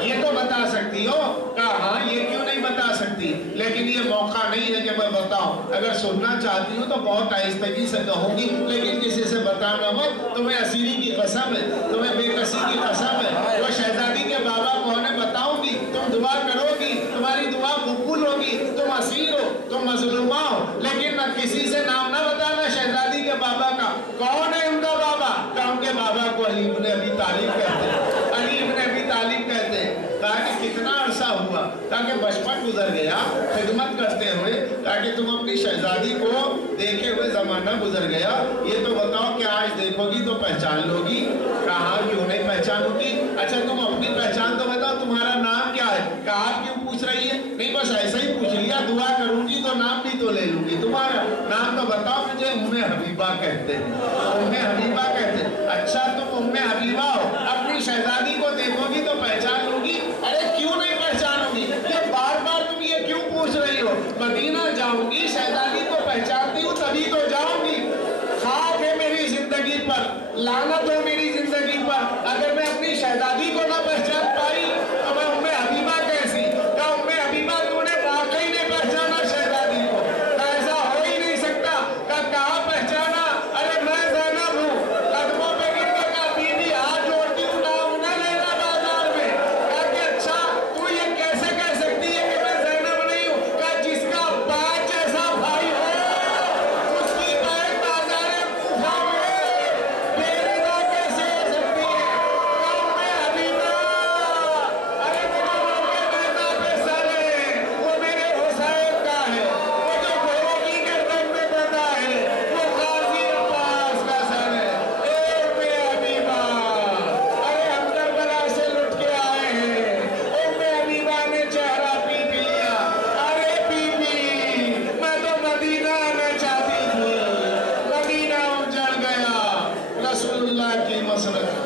یہ تو بتا سکتی ہو. کہا ہاں یہ کیوں نہیں بتا سکتی، لیکن یہ موقع نہیں ہے کہ میں بتاؤں. اگر سننا چاہتی ہوں تو بہت آہستگی سے کہوں گی، لیکن کسی سے بتانا مت، تمہیں اسیری کی قسم ہے، تمہیں بے کسی کی قسم ہے. وہ شہزادی کے بابا کون ہے بتاؤں گی، تم دعا کرو گی، تمہاری دعا قبول ہوگی، تم اسیر ہو، تم مظلومہ ہو، لیکن نہ کسی سے نام نہ بتانا شہزادی کے بابا کا. کون ہے ان کا بابا؟ کہ ان کے بابا کو علی ابن ابی طالب کہتے ہیں، علی ابن ابی طالب کہتے ہیں. کہا کہ کتنا عرصہ ہوا؟ کہا کہ بچپن گزر گیا خدمت کرتے ہوئے. کہا کہ تم اپنی شہزادی کو دیکھے ہوئے زمانہ گزر گیا، یہ تو بتاؤ کہ آج دیکھو گی تو پہچان لو گی؟ کہا کیوں نہیں پہچانوں گی. اچھا تم اپنی پہچان تو بتاؤ، تمہارا نام کیا ہے؟ کہا آپ کیوں پوچھ رہی ہے؟ نہیں بس ایسا ہی پوچھ لیا، دعا کروں گی تو نام بھی تو لے لوں گی، تمہارا نام تو بتاؤ. مجھے ام حبیبہ کہتے ہیں، ام حبیبہ کہتے ہیں. اچھا تم ام حبیبہ ہو، اپنی شہزادی کو دیکھو گی تو پہچان لوں گی؟ ارے کیوں نہیں پہچانوں گی؟ یہ بار بار تم یہ کیوں پوچھ رہی ہو؟ مدینہ جاؤں گی، شہزادی کو پہچانتی ہوں تبھی تو جاؤں گی. خاک ہے میری زندگی پر، لعنت ہو میری زندگی پر، اگر میں اپنی شہزادی کو نہ پہچان پائی تو میں ام حبیبہ کیسی؟ کہا ام حبیبہ تو نے واقعی نہیں پہچانا شہزادی کو؟ ایسا ہو ہی نہیں سکتا. کہاں پہچانا؟ ارے میں زینب ہوں. قدموں پہ گر کے کہا بیوی ہاتھ جوڑتی ہوں نام نہ لینا بازار میں. کہا کہ اچھا تو یہ کیسے کہہ سکتی ہے کہ میں زینب نہیں ہوں؟ کہا جس کا باپ جیسا بھائی ہو اس کی بہن بازار کوفہ میں بے رضا کیسے ہو سکتی ہے؟ کہا ام حبیبہ ارے میرے موقع بیٹا پہ سر ہے، وہ میرے حسین کا ہے، وہ جو گھوڑوں کی گردن میں بندھا ہے وہ غازی عباس کا سر ہے. اے ام حبیبہ ارے ہم کربلا سے لٹ کے آئے ہیں. ام حبیبہ نے چہرہ پیٹ لیا. ارے بی بی میں تو مدینہ آنا چاہتی تھی، مدینہ اجڑ گیا. رسول اللہ کی مسرت